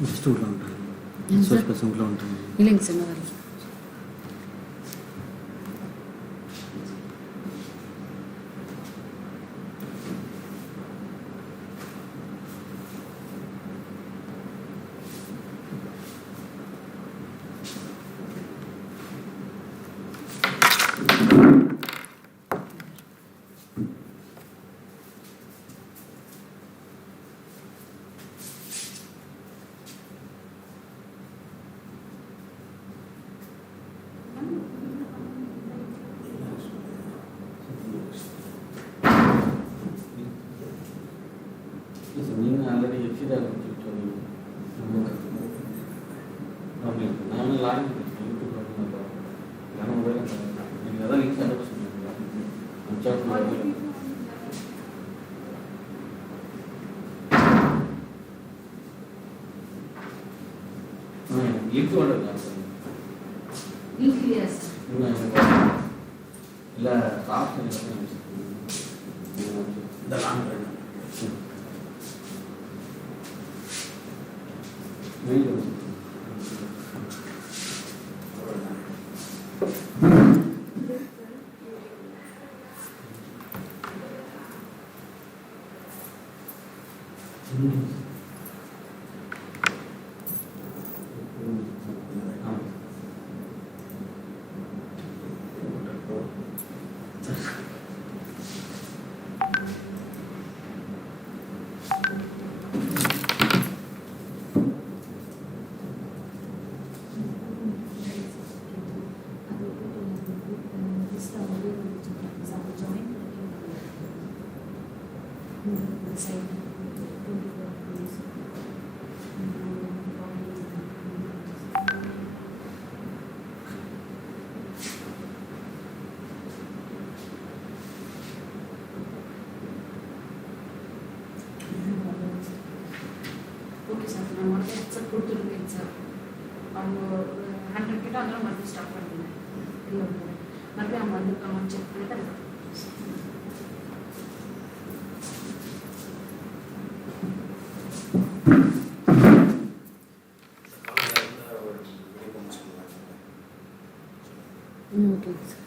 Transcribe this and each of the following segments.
Just உள்ள வந்துட்டாங்க. Source person உள்ள வந்துட்டாங்க. இல்லைங்க சார் வரல. நீங்கள் ஆல்ரெடி எக்ஸிடாக கொடுத்துட்டு அப்படிங்க. நான் லாகின் யூடியூப் நான் மொபைல் நீங்கள் அதான் லிங்க் அனுப்ப சொன்னீங்களா? லிங்க் வேண்டாம் இல்லை காசு இந்த லாங் ஓகே சார். நான் மறுபடியும் ஹெட்செட் கொடுத்துருக்கேன் சார். அவங்க ஒரு 100 கிட்ட அதெல்லாம் மறுபடியும் ஸ்டார்ட் பண்ணுவேன். இல்லை மறுபடியும் அவங்க வந்துருக்காங்கன்னு செக் பண்ணி தான் ஓகேங்க சார்.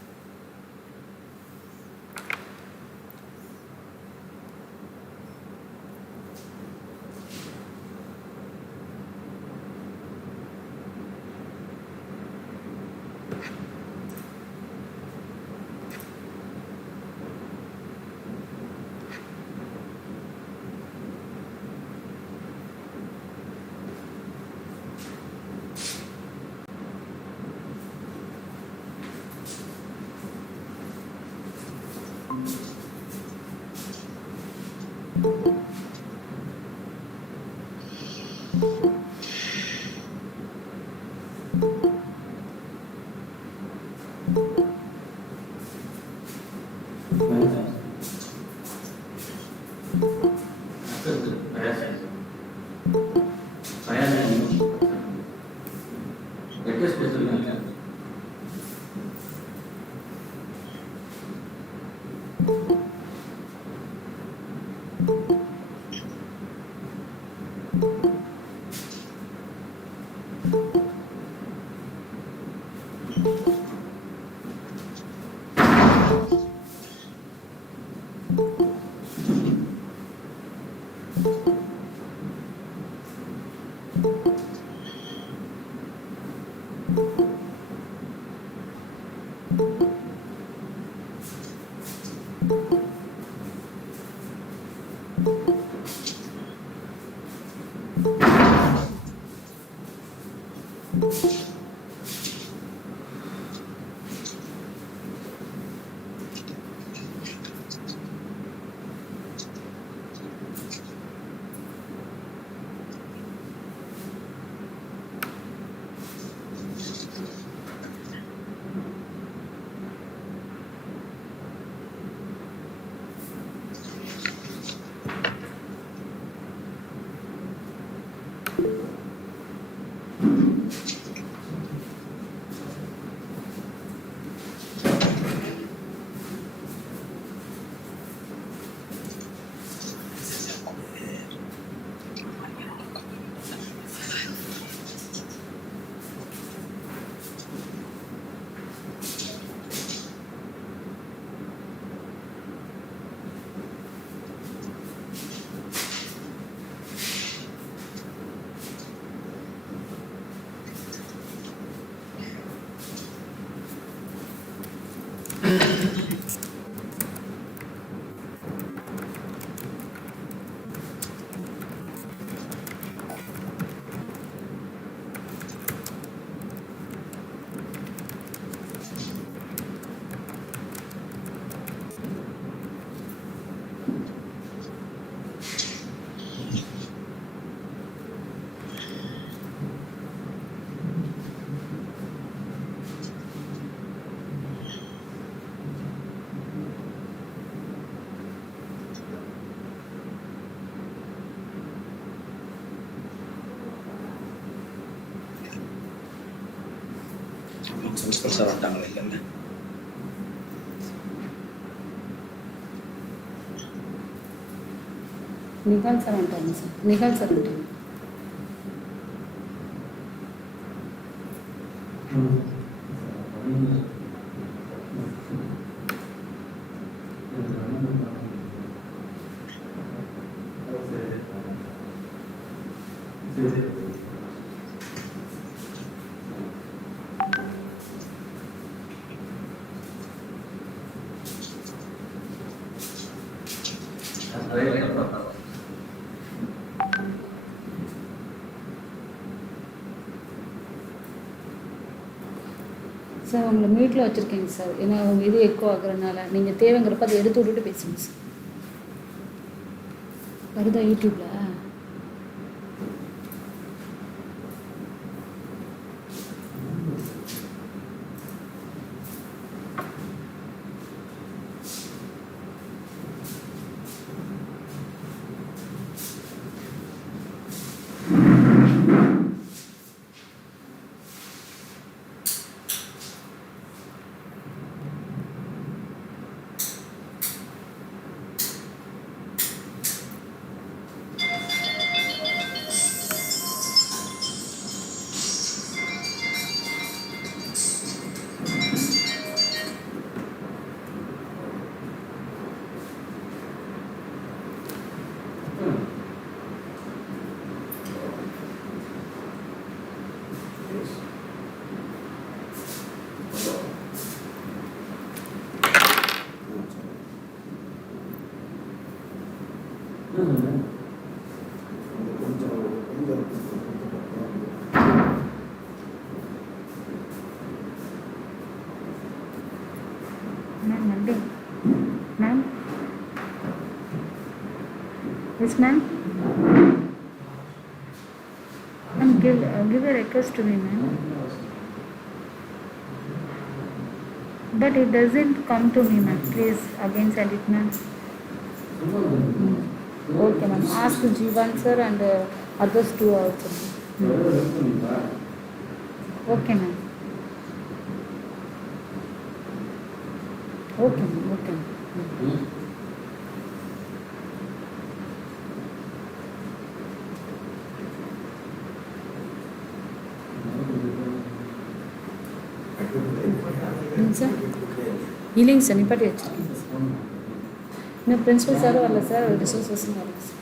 பிரின்சிபல் சார் வந்துட்டாங்களா இல்லைல்ல? நிகால் சார் வந்துட்டாங்க சார். நிகால் சார் வந்துட்டாங்க. சார் உங்களை மியூட்டில் வச்சுருக்கேங்க சார். ஏன்னா உங்கள் இது எக்கோ ஆகுறதுனால நீங்கள் தேவைங்கிறப்ப அதை எடுத்து விட்டுட்டு பேசுங்க சார். வருதா யூடியூப்பில்? Ma'am, Monday. Ma'am? Yes, ma'am? Ma'am, give a request to me, ma'am. But it doesn't come to me, ma'am. Please, again send it, ma'am. Okay, ma'am. Ask Jivan sir and others too also. Okay, ma'am. Okay, ma'am. Okay. Sir இல்லைங்க sir, நிப்பாட்டி வச்சுருக்கேங்க sir. இன்னும் principal சாரும் வரல sir, ரிசோர்ஸஸும் வரல sir.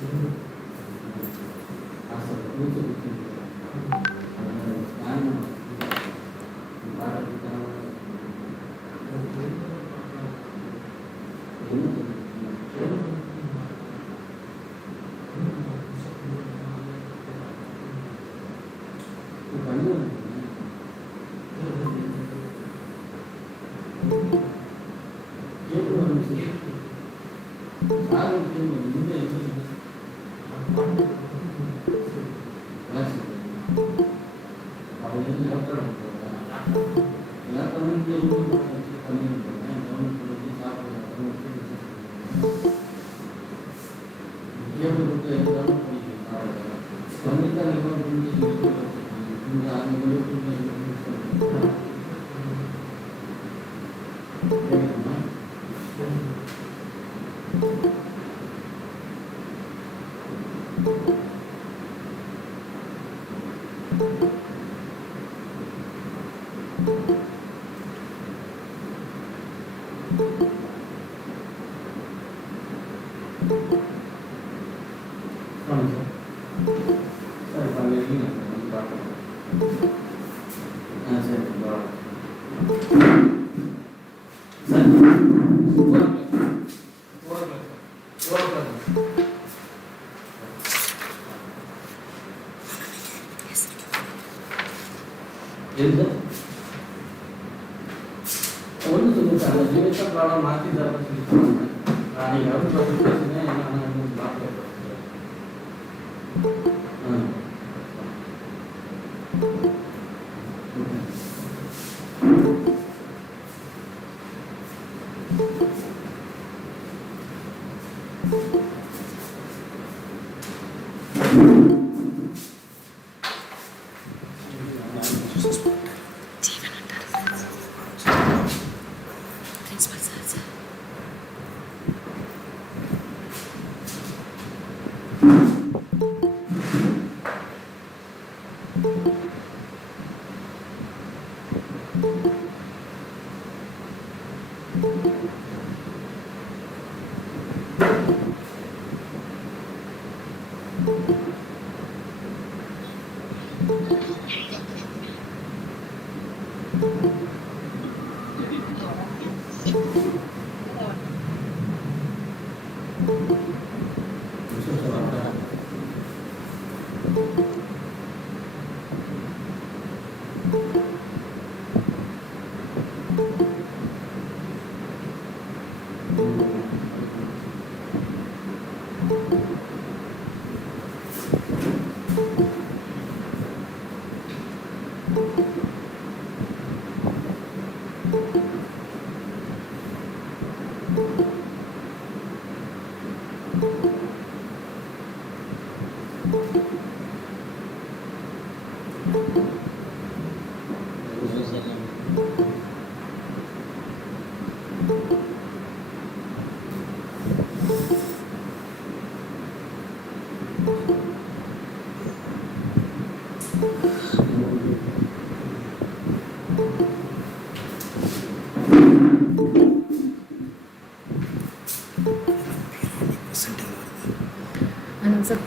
அதனால sir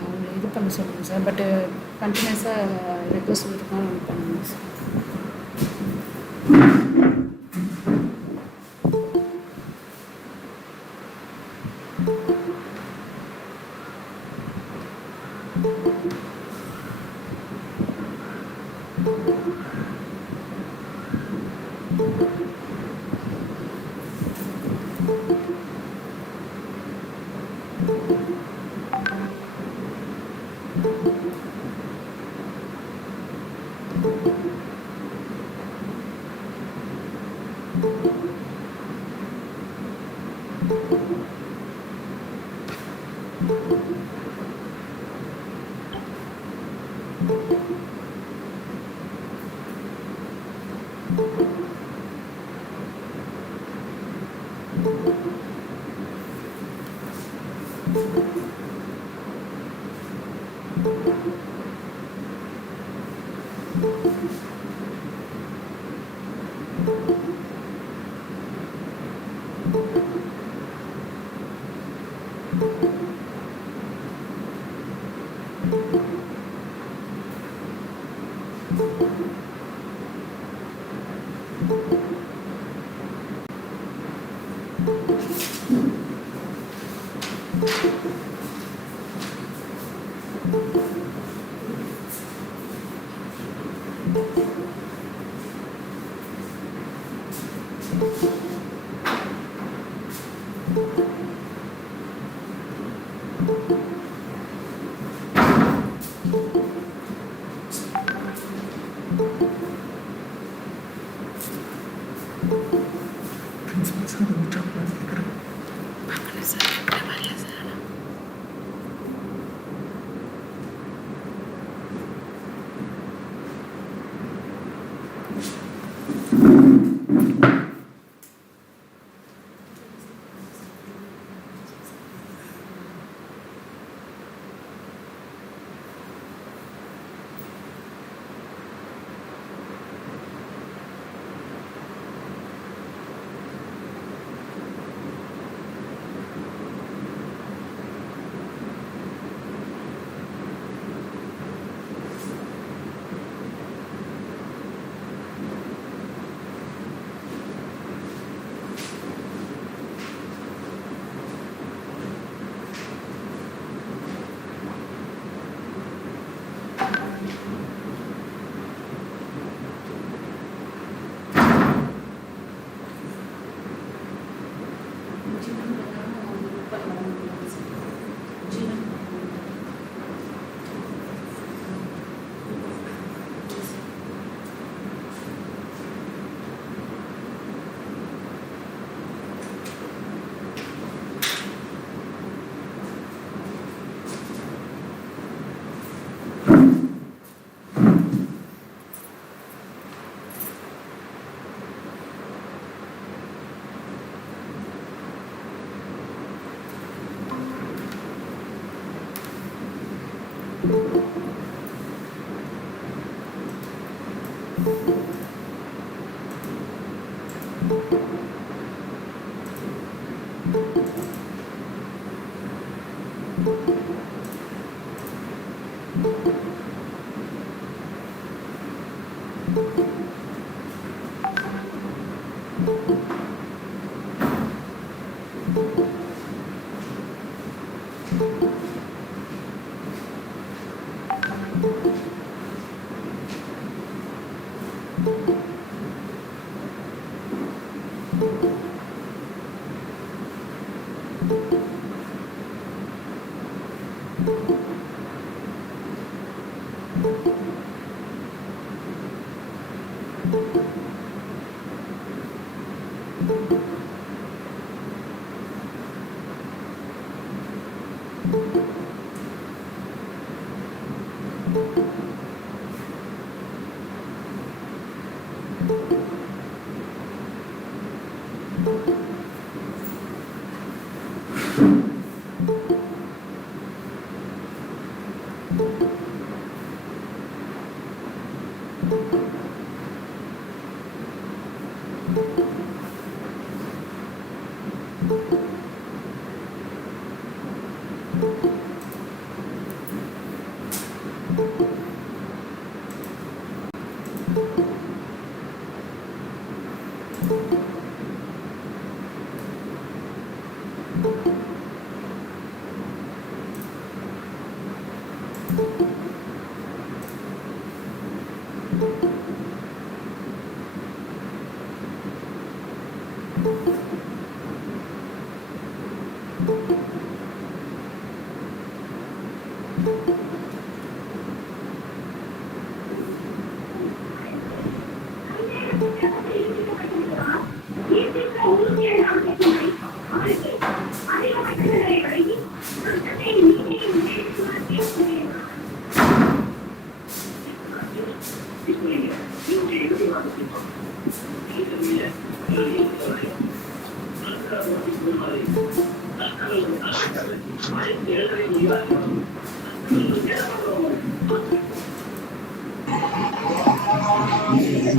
அவங்க இது பண்ண சொல்லுங்கள் சார். பட்டு கண்டினியூஸாக ரெக்வஸ்ட் இருக்கணும் பண்ணுங்க சார்.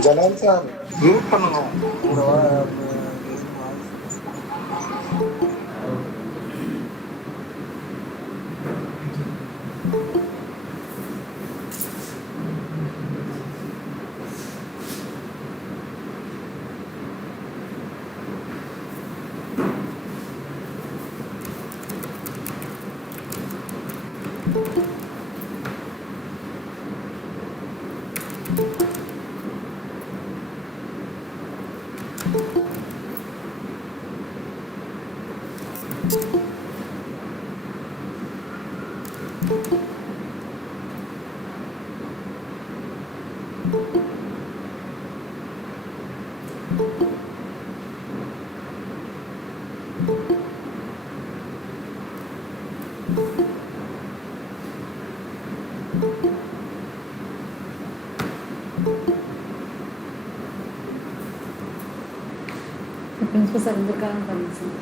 ஜனாலிசா மியூட் பண்ணணும் உங்களோட பிரின்சிபல் சார் வந்திருக்காங்க பாருங்க சார்.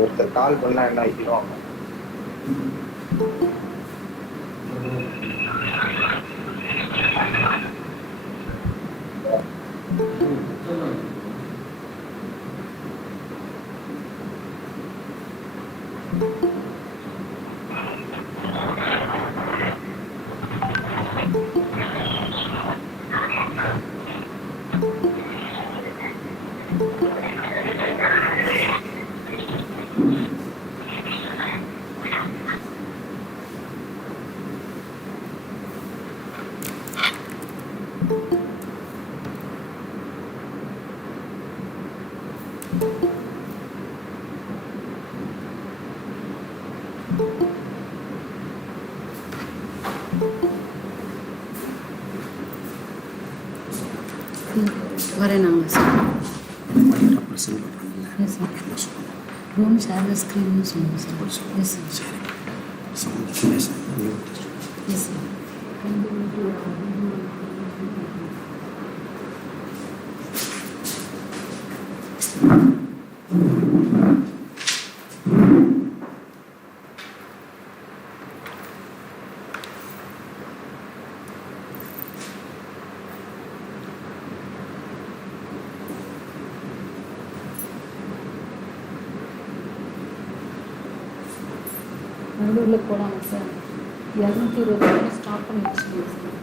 ஒருத்தர் கால் பண்ணா என்ன ஆகிடும்? வரேன் நாங்கள் sir. Yes sir. Room share ஸ்க்ரீன்னு சொல்லுங்கள் sir. Yes sir. Yes sir. நடுவில் போகலாமா சார்? 220 ஸ்டாப் பண்ணி வச்சுக்கோங்க சார்.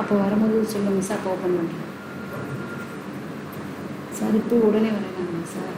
அப்போ வரும்போது சொல்லுங்கள் சார். அப்போ ஓப்பன் பண்ணுறேன் சார். இப்போ உடனே வரேனாங்க sir.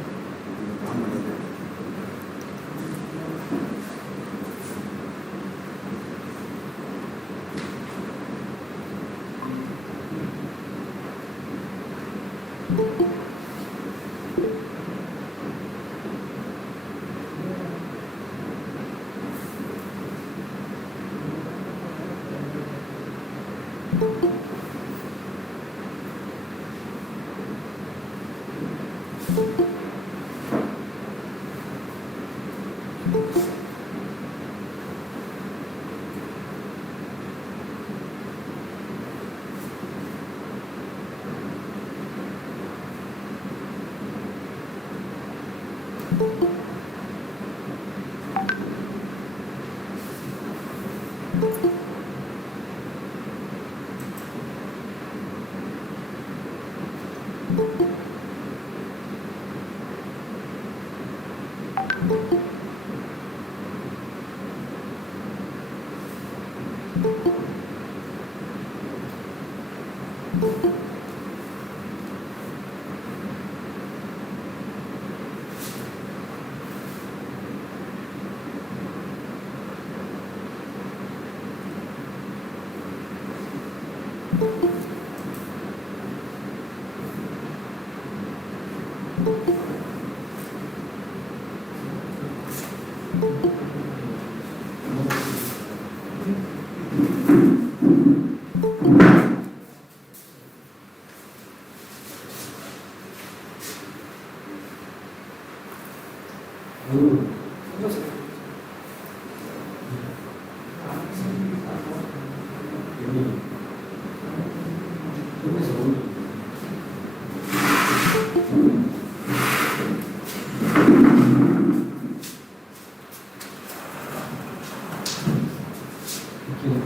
Hello,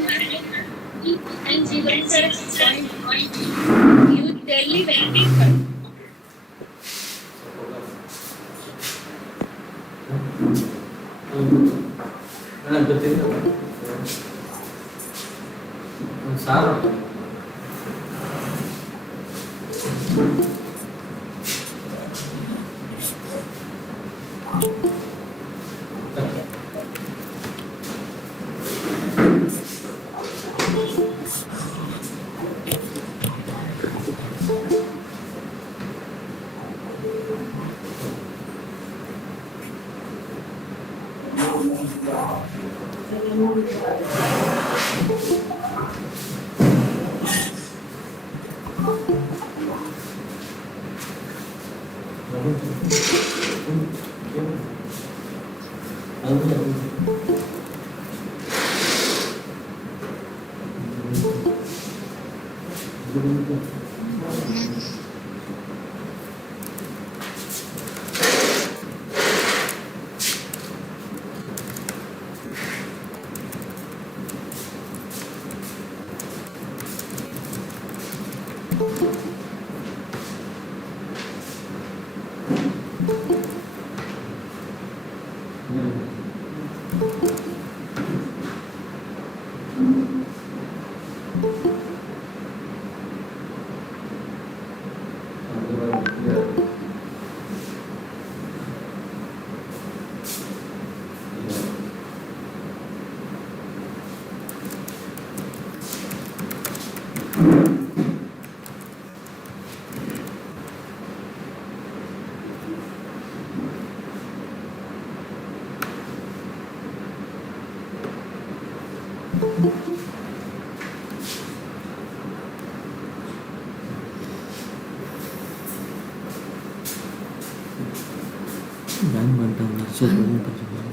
madam. And Jivan sir, point. You tell me when we ಸಾರು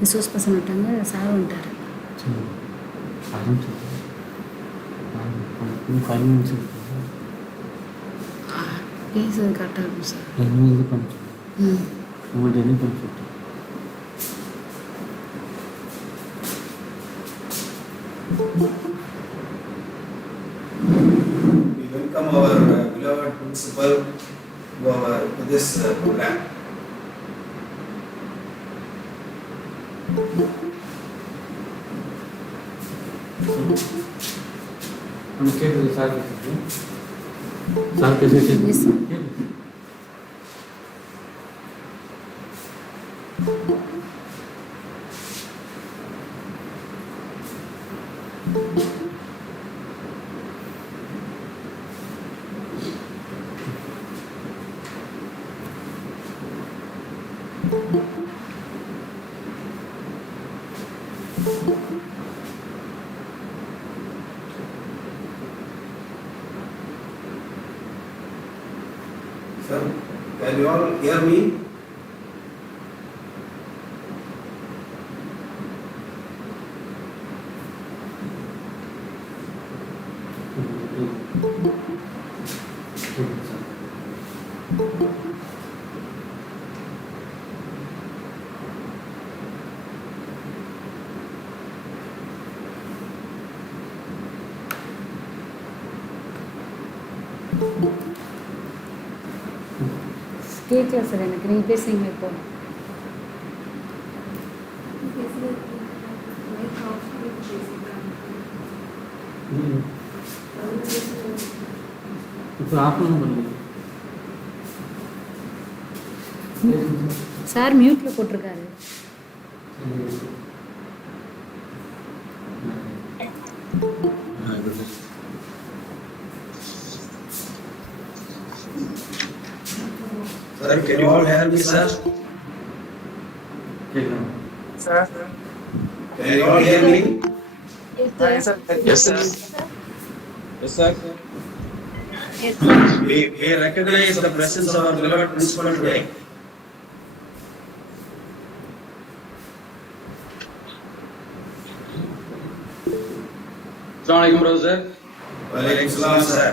ரிசோர்ஸ் பர்சன் விட்டாங்க, சார் வந்துட்டார். 5 minutes பேசுறது கரெக்டாக இருக்கும் சார். என்ன இது பண்ணிட்டு உங்கள்கிட்ட என்ன பண்ணிட்டு We welcome our beloved principal to this program. हम கேக்குது சார் சார் कैसे Yes, sir. Sir, can you all hear me? கேட்கல சார் எனக்கு. நீங்கள் பேசுறீங்க இப்போ. இப்போ ஆஃப் பண்ணி சார் மியூட்டில் போட்டிருக்காரு. Sir, can you all hear me, sir? Sir. Can you all hear me? Yes, sir. Yes, sir. Yes, sir. We recognize the presence of our beloved principal today. Assalamualaikum brother. Waalaikumsalam, sir.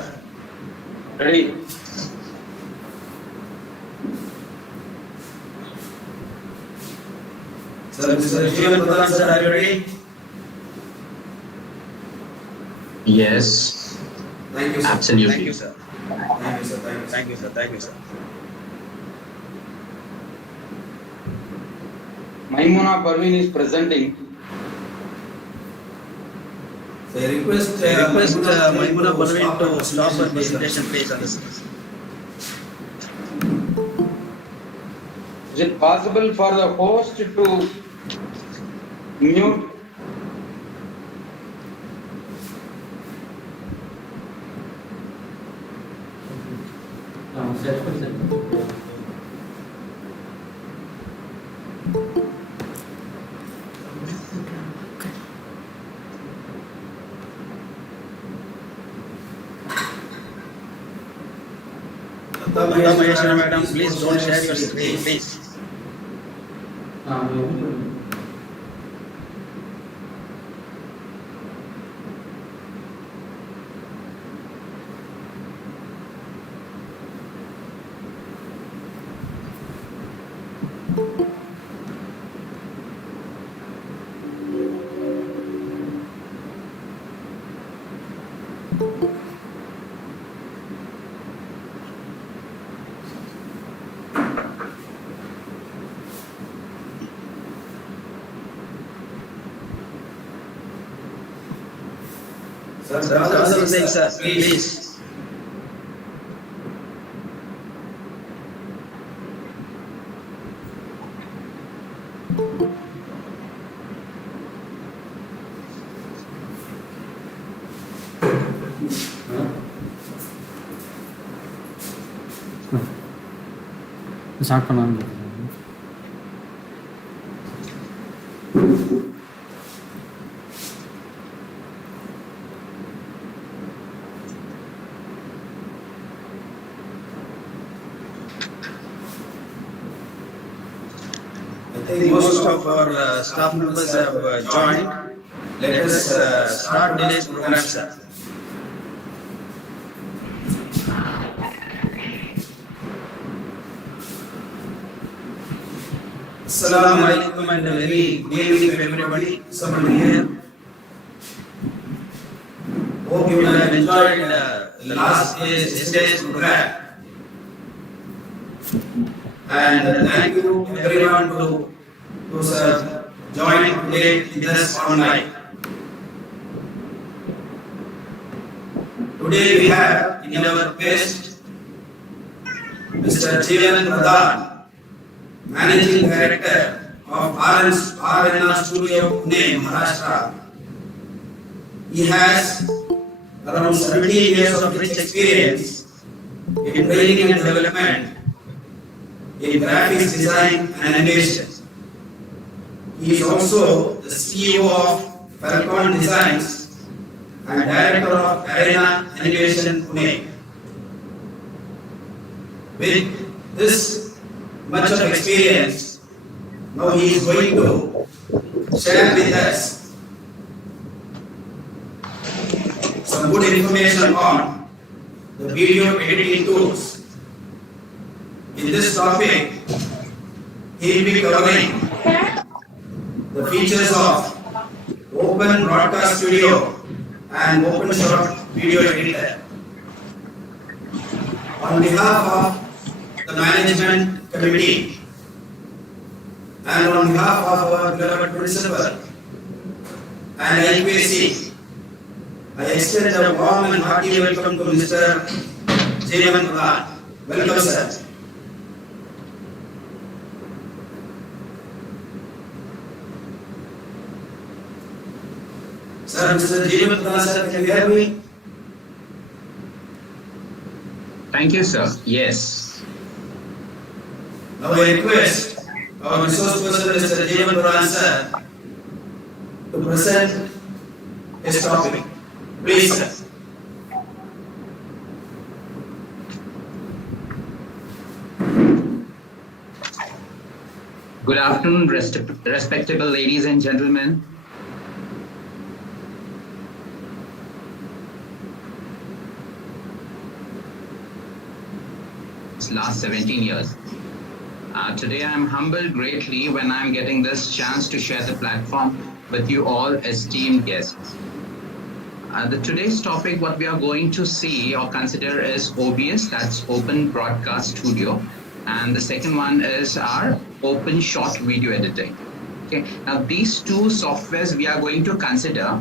Sir, Mr. Jeevan Pradhan, sir, are you ready? Yes, Thank you, sir. absolutely. Thank you, sir. Thank you, sir. Thank you, sir. Thank you, sir. Thank you, sir. Maimuna Parveen is presenting. So I request Maimuna Parveen to stop her presentation, please, on this. Is it possible for the host to mute? Set for set. Madam, please don't share your screen, please. Sir, other things, sir, please. Start करना I think most of our staff members have joined. Let us start today's program, sir. Assalamu alaikum and a very good evening to everybody. Someone here. Hope you have enjoyed the last yesterday's program. And thank you everyone who joined today with us online. Today we have in our guest Mr. J.HAJIRAMBEEVI Pradhan, Managing Director of R&R Studio, Pune, Maharashtra. He has around 17 years of rich experience in training and development in graphics design and animation. He is also the CEO of Falcon Designs and Director of Arena Animation Pune. With this much of experience, now he is going to share with us some good information on the video editing tools. In this topic, he will be covering the features of Open Broadcast Studio and Open Shot Video Editor. On behalf of the management committee and on behalf of our beloved principal and IPC, I extend a warm and hearty welcome to Mr. J.HAJIRAMBEEVI Pradhan. Welcome, sir. Sir, Mr. J.HAJIRAMBEEVI Pradhan, sir, can you hear me? Thank you, sir. Yes. Now I request our resource person, Mr. J.HAJIRAMBEEVI Pradhan, sir, to present his topic. Please, sir. Good afternoon, respectable ladies and gentlemen. Last 17 years. Today I'm humbled greatly when I'm getting this chance to share the platform with you all esteemed guests. Today's topic, what we are going to see or consider is OBS, that's Open Broadcast Studio. And the second one is our Open Short Video Editing. Okay, now these two softwares we are going to consider.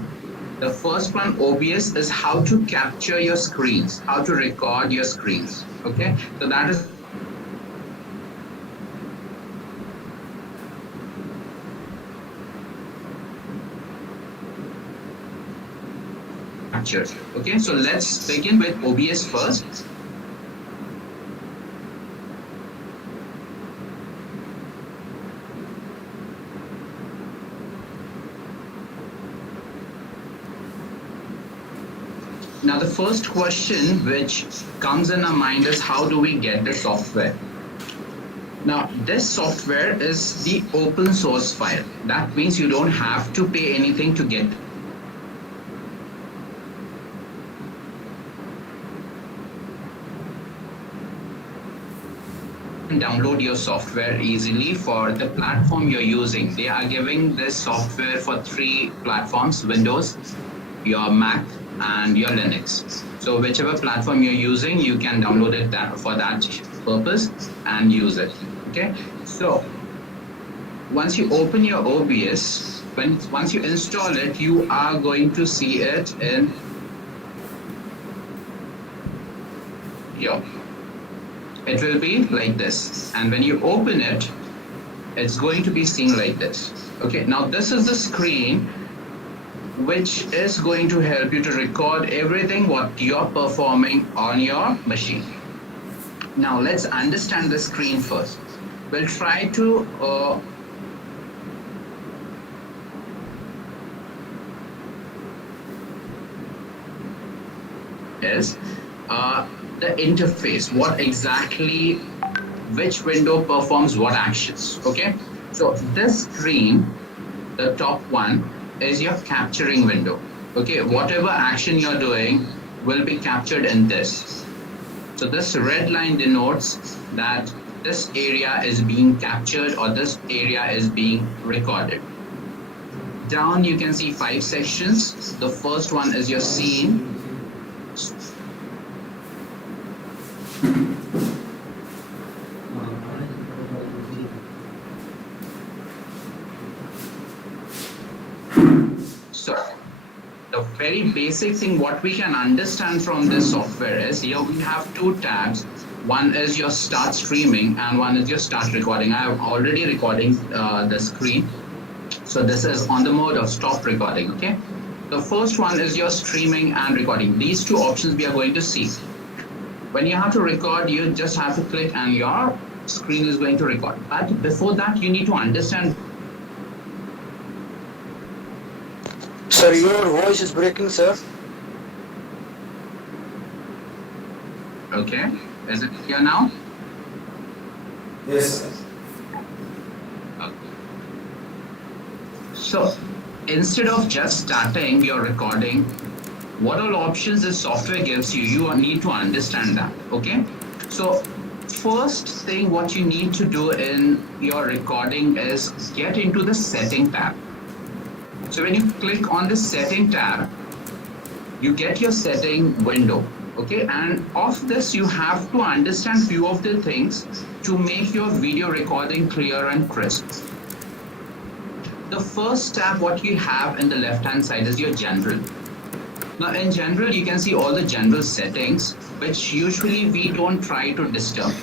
The first one, OBS, is how to capture your screens, how to record your screens. Okay, so that is capture. Okay, so let's begin with OBS first. Now the first question which comes in our mind is how do we get the software? Now this software is the open source file. That means you don't have to pay anything to get. Download your software easily for the platform you're using. They are giving this software for 3 platforms: Windows, your Mac, and your Linux. So whichever platform you're using, you can download it for that purpose and use it. Okay, so once you open your OBS, once you install it, you are going to see it in here. It will be like this, and when you open it, it's going to be seen like this. Okay, now this is the screen which is going to help you to record everything what you're performing on your machine. Now let's understand the screen first. We'll try to the interface, what exactly, which window performs what actions. Okay, so this screen, the top one, is your capturing window. Okay, whatever action you're doing will be captured in this. So this red line denotes that this area is being captured or this area is being recorded. Down you can see 5 sections. The first one is your scene. So the very basic thing what we can understand from this software is here we have 2 tabs. One is your start streaming and one is your start recording. I am already recording the screen. So this is on the mode of stop recording. Okay. The first one is your streaming and recording. These 2 options we are going to see. When you have to record, you just have to click and your screen is going to record. But before that, you need to understand. Sir, your voice is breaking, sir. Okay, is it clear now? Yes, sir. Okay. So instead of just starting your recording, what all options this software gives you, you need to understand that. Okay, so first thing what you need to do in your recording is get into the setting tab. So when you click on the setting tab, you get your setting window. Okay, and of this you have to understand few of the things to make your video recording clear and crisp. The first tab what you have in the left hand side is your general. Now in general you can see all the general settings which usually we don't try to disturb.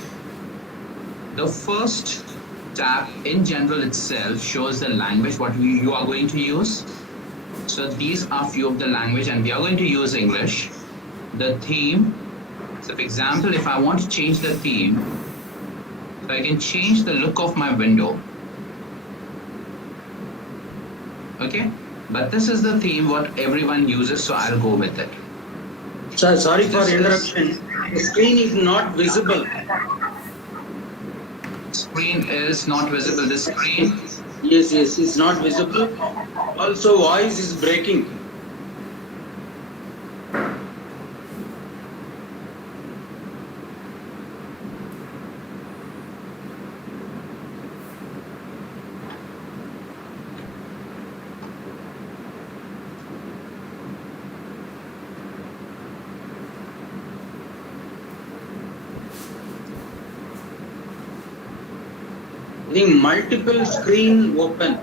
The first tab in general itself shows the language what you are going to use. So these are few of the language and we are going to use English. The theme, so for example if I want to change the theme, so I can change the look of my window. Okay, but this is the theme what everyone uses, so I'll go with it. Sir, sorry for interruption. The screen is not visible. Screen is not visible. The screen. Yes, it's not visible. Also, voice is breaking. getting multiple screen open.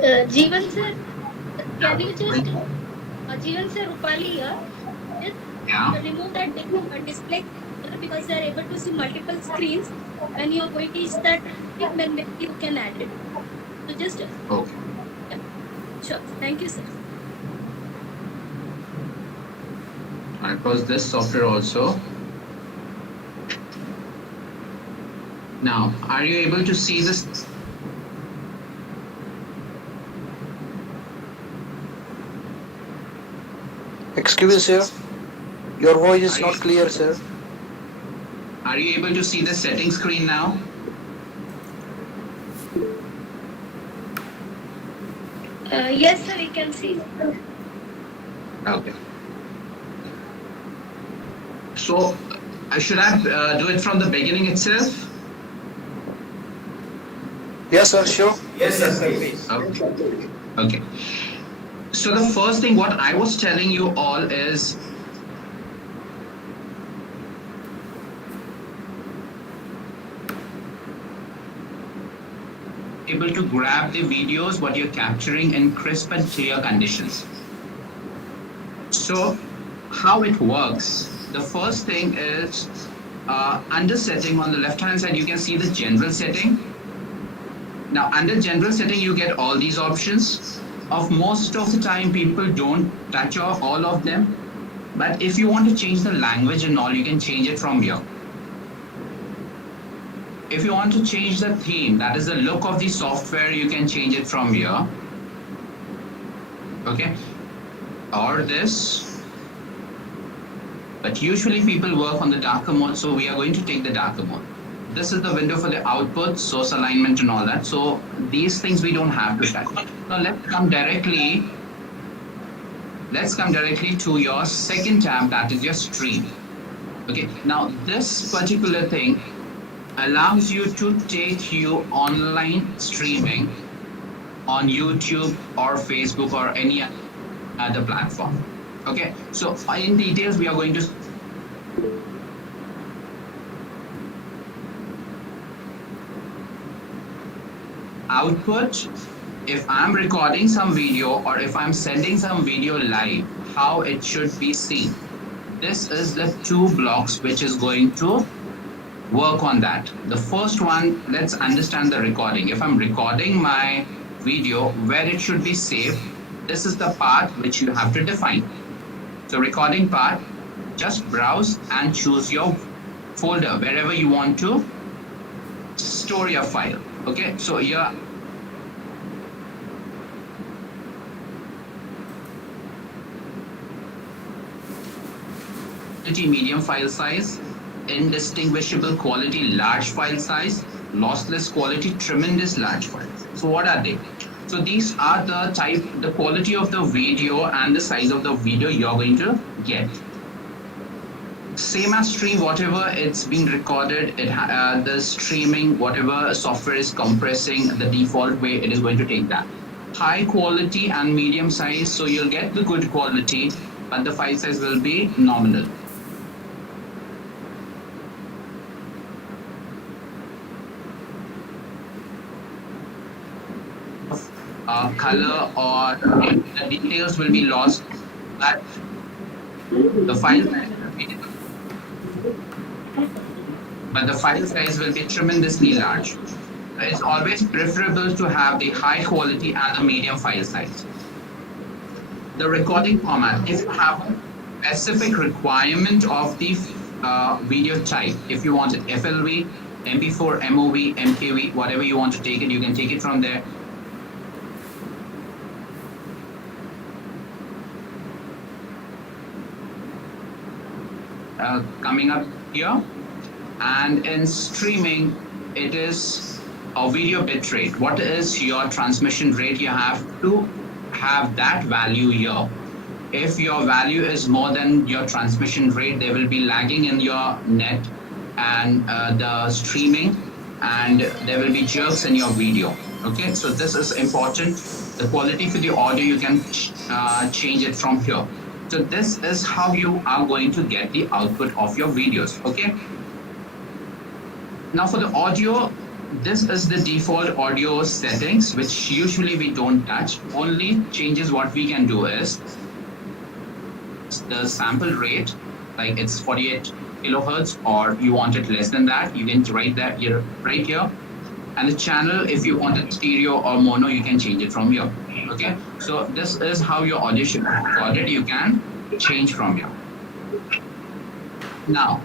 Jeevan sir, can you just Jeevan sir, Rupali here, just Yeah. remove that display because they are able to see multiple screens. When you are going to teach that, then maybe you can add it. So just Okay. sure. Thank you, sir. I'll close this software also. Now, are you able to see this? Excuse me, sir. Your voice is not clear, sir. Are you able to see the setting screen now? Yes, sir, we can see. Okay. So, should I do it from the beginning itself? Yes, sir, sure. Yes, sir, please. Okay. Okay. So the first thing what I was telling you all is able to grab the videos what you're capturing in crisp and clear conditions. So how it works, the first thing is under setting on the left hand side you can see the general setting. Now under general setting you get all these options. Of most of the time people don't touch all of them, but if you want to change the language and all you can change it from here. If you want to change the theme, that is the look of the software, you can change it from here. Okay, or this, but usually people work on the darker mode, so we are going to take the darker mode. This is the window for the output, source alignment and all that, so these things we don't have to touch. Now let's come directly to your second tab, that is your stream. Okay, now this particular thing allows you to take you online streaming on YouTube or Facebook or any other platform. Okay, so in details we are going to output. If I'm recording some video or if I'm sending some video live, how it should be seen. This is the two blocks which is going to work on that. The first one, let's understand the recording. If I'm recording my video, where it should be saved, this is the part which you have to define. So recording part, just browse and choose your folder wherever you want to store your file. Okay, so here medium file size, indistinguishable quality large file size, lossless quality tremendous large file. So what are they? So these are the type, the quality of the video and the size of the video you're going to get. Same as stream, whatever it's being recorded, the streaming, whatever software is compressing, the default way it is going to take that. High quality and medium size, so you'll get the good quality, but the file size will be nominal. Color or the details will be lost, but the file size will be tremendously large. It's always preferable to have the high quality and the medium file size. The recording format, if you have a specific requirement of the video type, if you want it FLV, MP4, MOV, MKV, whatever you want to take it, you can take it from there. Coming up here, and in streaming it is a video bit rate. What is your transmission rate? You have to have that value here. If your value is more than your transmission rate, there will be lagging in your net and the streaming, and there will be jerks in your video. Okay, so this is important. The quality for the audio, you can change it from here. So this is how you are going to get the output of your videos. Okay, now for the audio, this is the default audio settings, which usually we don't touch. Only changes what we can do is the sample rate, like it's 48 kilohertz, or you want it less than that, you can write that here, right here. And the channel, if you want it stereo or mono, you can change it from here. Okay, so this is how your audio should be recorded. You can change from here. Now,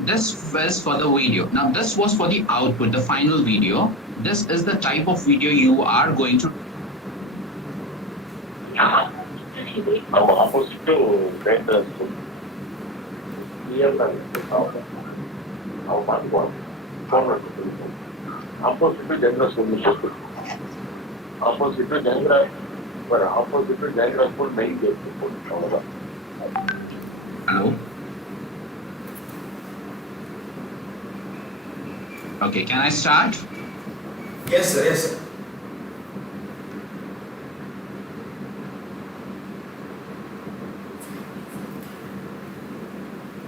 this was for the video. Now, this was for the output, the final video. This is the type of video you are going to. ನಾವು opposite dangerous real ನಾವು ಮಾಡ್ಕೊಂಡು phone ಮಾಡ್ಕೊಂಡು opposite dangerous ಒಂದು opposite dangerous opposite dangerous full main ಅவ்வளோதான். Hello. Okay, can I start? Yes, sir. Yes, sir.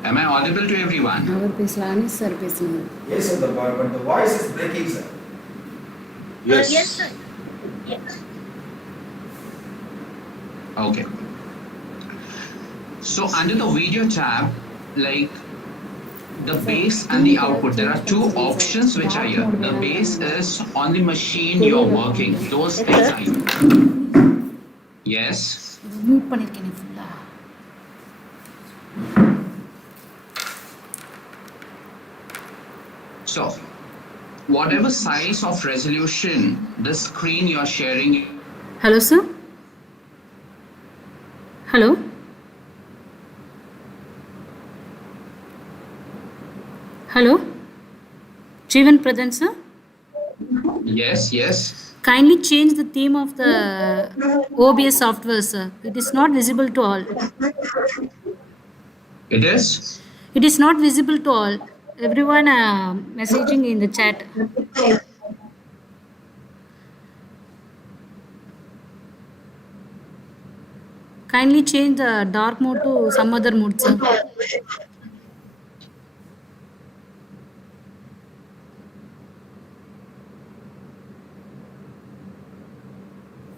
Am I audible to everyone? அவர் பேசலாம், Anis sir பேசணும். Yes, sir. But the voice is breaking, sir. Yes. Yes, sir. Yes. Okay. So under the video tab, like the base and the output, there are two options which are here. The base is on the machine you're working. Those things are here. Yes. Mute பண்ணிருக்கேன் ஃபுல்லா. So whatever size of resolution the screen you're sharing. Hello sir. Hello. Hello, Jeevan Pradhan sir. Yes, yes. Kindly change the theme of the OBS software, sir. It is not visible to all. It is? It is not visible to all. Everyone messaging in the chat. Kindly change the dark mode to some other mode, sir.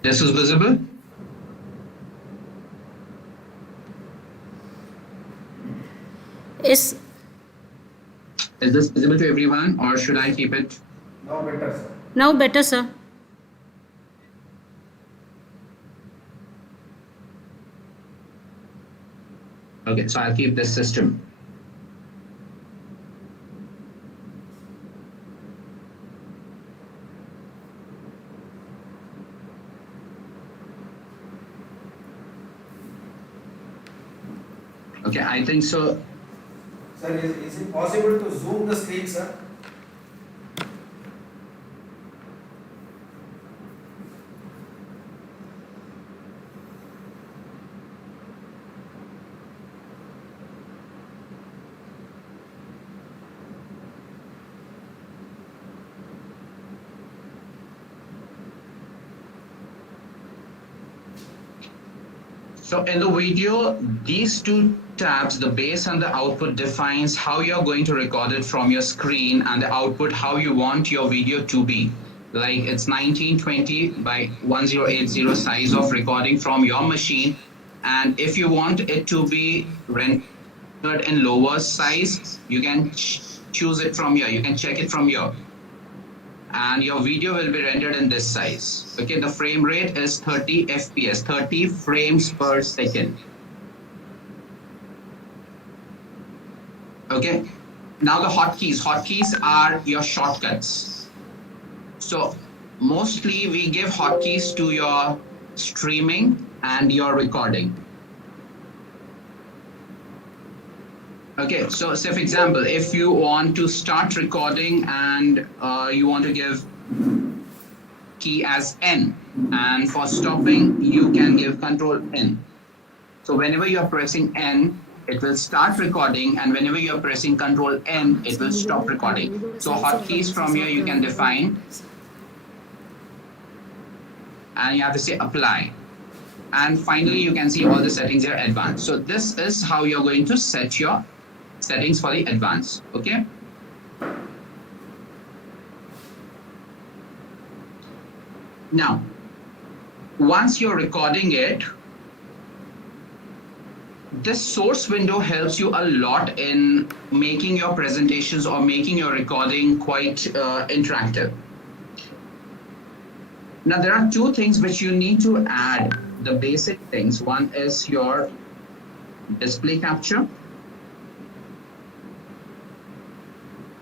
This is visible? Yes. Is this visible to everyone, or should I keep it? Now better, sir. Now better, sir. Okay, so I'll keep this system. Okay, I think so. Sir, is it possible to zoom the screen, sir? So in the video, these two tabs, the base and the output, defines how you're going to record it from your screen, and the output how you want your video to be. Like it's 1920 by 1080 size of recording from your machine, and if you want it to be rendered in lower size, you can choose it from here. You can check it from here. And your video will be rendered in this size. Okay, the frame rate is 30 FPS, 30 frames per second. Okay, now the hotkeys. Hotkeys are your shortcuts. So mostly we give hotkeys to your streaming and your recording. Okay, so say for example, if you want to start recording and you want to give key as N, and for stopping you can give Control N. So whenever you are pressing N, it will start recording, and whenever you are pressing Control N, it will stop recording. So hotkeys from here you can define, and you have to say apply. And finally you can see all the settings here advanced. So this is how you're going to set your settings for the advanced. Okay, Now, once you're recording it, this source window helps you a lot in making your presentations or making your recording quite interactive. Now, there are two things which you need to add, the basic things. One is your display capture,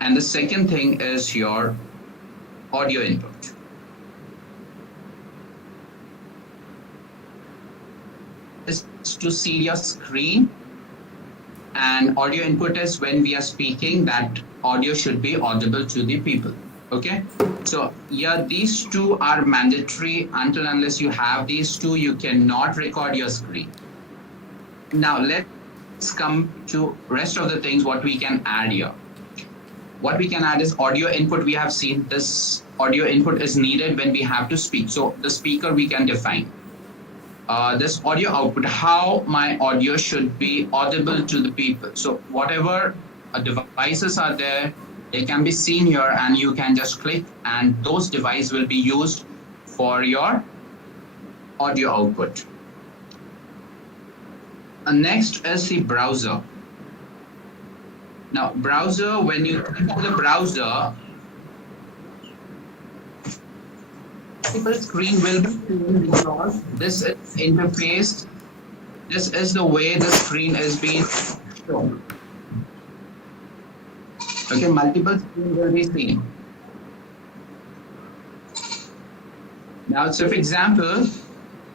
and the second thing is your audio input. Is to see your screen, and audio input is when we are speaking, that audio should be audible to the people. Okay, so yeah, these two are mandatory. Until unless you have these two, you cannot record your screen. Now let's come to rest of the things what we can add here. What we can add is audio input. We have seen this audio input is needed when we have to speak. So the speaker we can define. This audio output, how my audio should be audible to the people. So whatever devices are there, they can be seen here, and you can just click and those devices will be used for your audio output. Next is the browser. Now browser, when you click on the browser, multiple screen will be seen because this is interface. This is the way the screen is being shown. Okay, multiple screen will be seen. Now, so for example,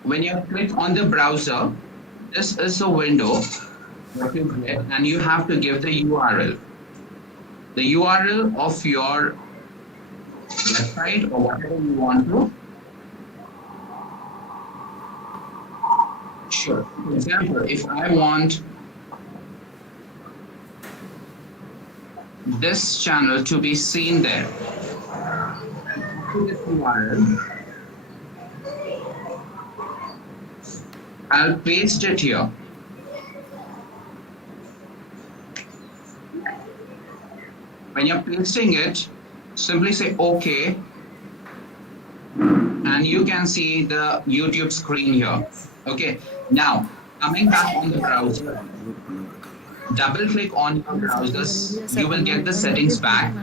when you click on the browser, this is a window that you get, and you have to give the URL. The URL of your website or whatever you want to. Sure. For example, if I want this channel to be seen there, this URL, I'll paste it here. When you're pasting it, simply say OK, and you can see the YouTube screen here. Okay, now coming back on the browser, double click on your browsers, you will get the settings back,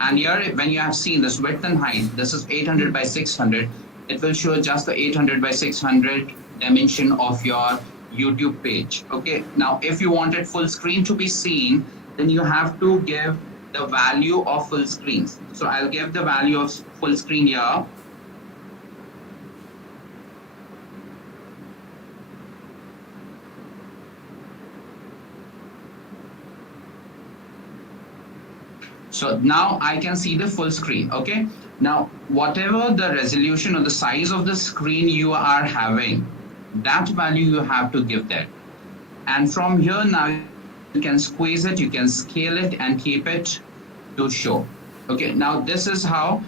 and here when you have seen this width and height, this is 800 by 600, it will show just the 800 by 600 dimension of your YouTube page. Okay, now if you wanted full screen to be seen, then you have to give the value of full screens. So I'll give the value of full screen here. So now I can see the full screen. Okay, now whatever the resolution or the size of the screen you are having, that value you have to give there. And from here now you can squeeze it, you can scale it and keep it to show. Okay, now this is how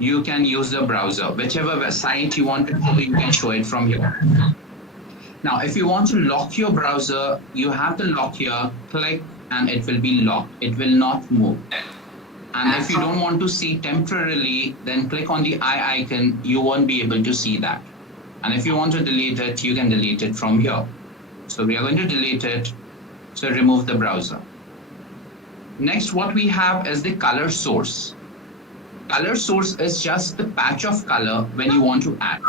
you can use the browser. Whichever site you want to show, you can show it from here. Now if you want to lock your browser, you have to lock here, click, and it will be locked. It will not move. And if you don't want to see temporarily, then click on the eye icon. You won't be able to see that. And if you want to delete it, you can delete it from here. So we are going to delete it. So remove the browser. Next, what we have is the color source. Color source is just the patch of color when you want to add.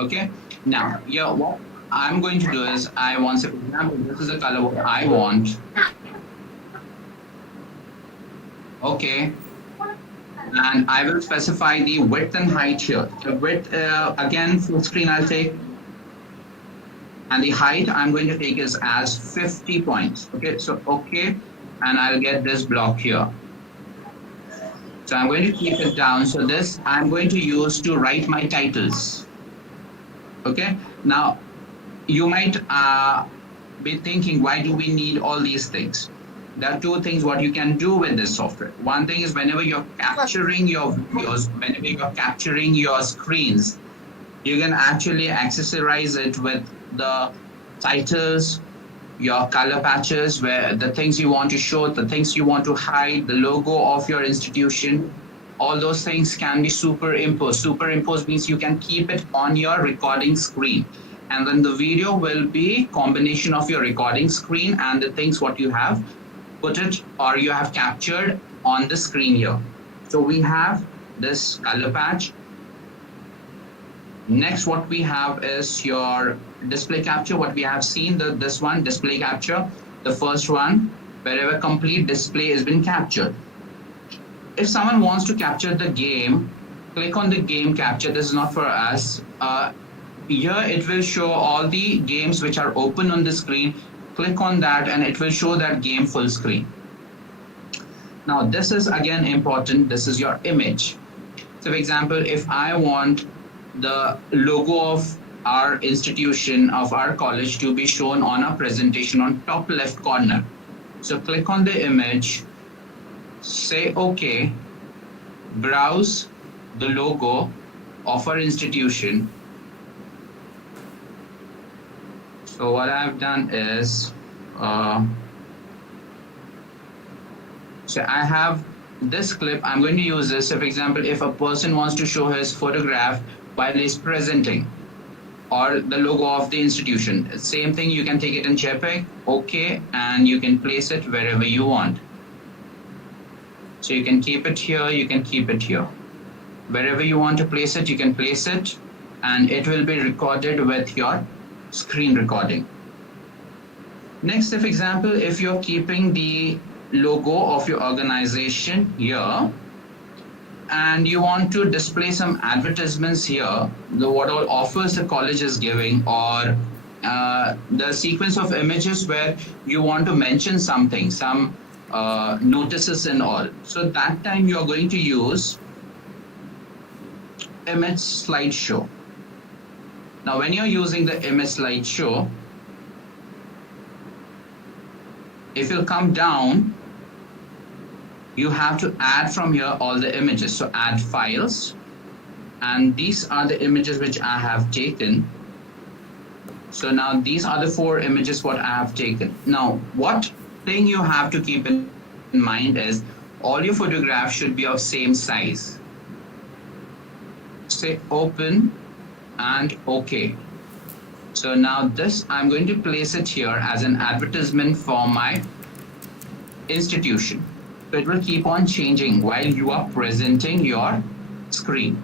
Okay. Now, here what I'm going to do is I want, for example, this is the color what I want. Okay, and I will specify the width and height here. The width, again, full screen I'll take. And the height I'm going to take is as 50 points. Okay, so okay, and I'll get this block here. So I'm going to keep it down. So this I'm going to use to write my titles. Okay, now you might be thinking, why do we need all these things? There are two things what you can do with this software. One thing is whenever you're capturing your videos, whenever you're capturing your screens, you can actually accessorize it with the titles, your color patches, where the things you want to show, the things you want to hide, the logo of your institution, all those things can be superimposed. Superimposed means you can keep it on your recording screen. And then the video will be combination of your recording screen and the things what you have put it or you have captured on the screen here. So we have this color patch. Next, what we have is your display capture. What we have seen, this one, display capture, the first one, wherever complete display has been captured. If someone wants to capture the game, click on the game capture. This is not for us. Here it will show all the games which are open on the screen. Click on that and it will show that game full screen. Now this is again important. This is your image. So for example, if I want the logo of our institution, of our college to be shown on a presentation on top left corner. So click on the image, say OK, browse the logo of our institution. So what I've done is, so I have this clip, I'm going to use this. So for example, if a person wants to show his photograph while he's presenting, or the logo of the institution, same thing, you can take it in JPEG, OK, and you can place it wherever you want. So you can keep it here, you can keep it here. Wherever you want to place it, you can place it, and it will be recorded with your screen recording. Next, for example, if you're keeping the logo of your organization here, and you want to display some advertisements here, what all offers the college is giving, or the sequence of images where you want to mention something, some notices and all. So that time you are going to use image slideshow. Now when you're using the image slideshow, if you come down, you have to add from here all the images. So add files, and these are the images which I have taken. So now these are the 4 images what I have taken. Now what thing you have to keep in mind is all your photographs should be of same size. Say open and OK. So now this I'm going to place it here as an advertisement for my institution. So it will keep on changing while you are presenting your screen.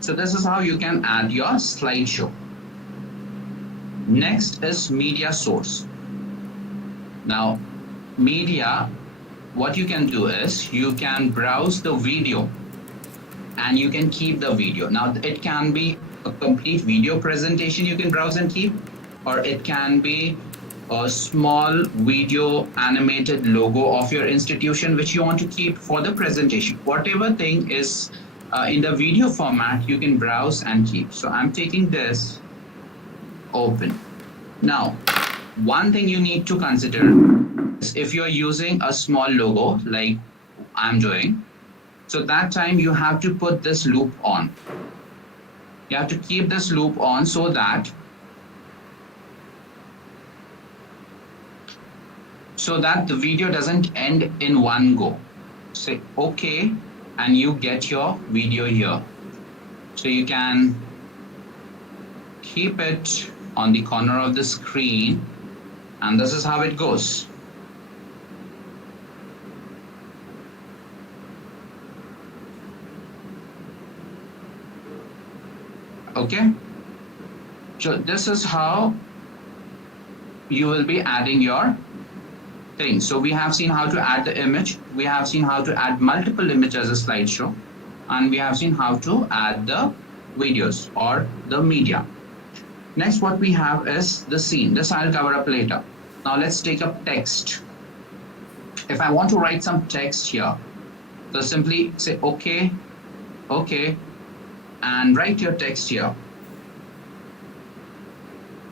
So this is how you can add your slideshow. Next is media source. Now media, what you can do is you can browse the video and you can keep the video. Now it can be a complete video presentation you can browse and keep, or it can be a small video animated logo of your institution which you want to keep for the presentation. Whatever thing is in the video format, you can browse and keep. So I'm taking this, open. Now, one thing you need to consider is if you're using a small logo like I'm doing, so that time you have to put this loop on. You have to keep this loop on so that the video doesn't end in one go. Say OK, and you get your video here. So you can keep it on the corner of the screen, and this is how it goes. Okay, so this is how you will be adding your thing. So we have seen how to add the image, we have seen how to add multiple images as a slideshow, and we have seen how to add the videos or the media. Next, what we have is the scene. This I'll cover up later. Now let's take up text. If I want to write some text here, so simply say OK, OK, and write your text here.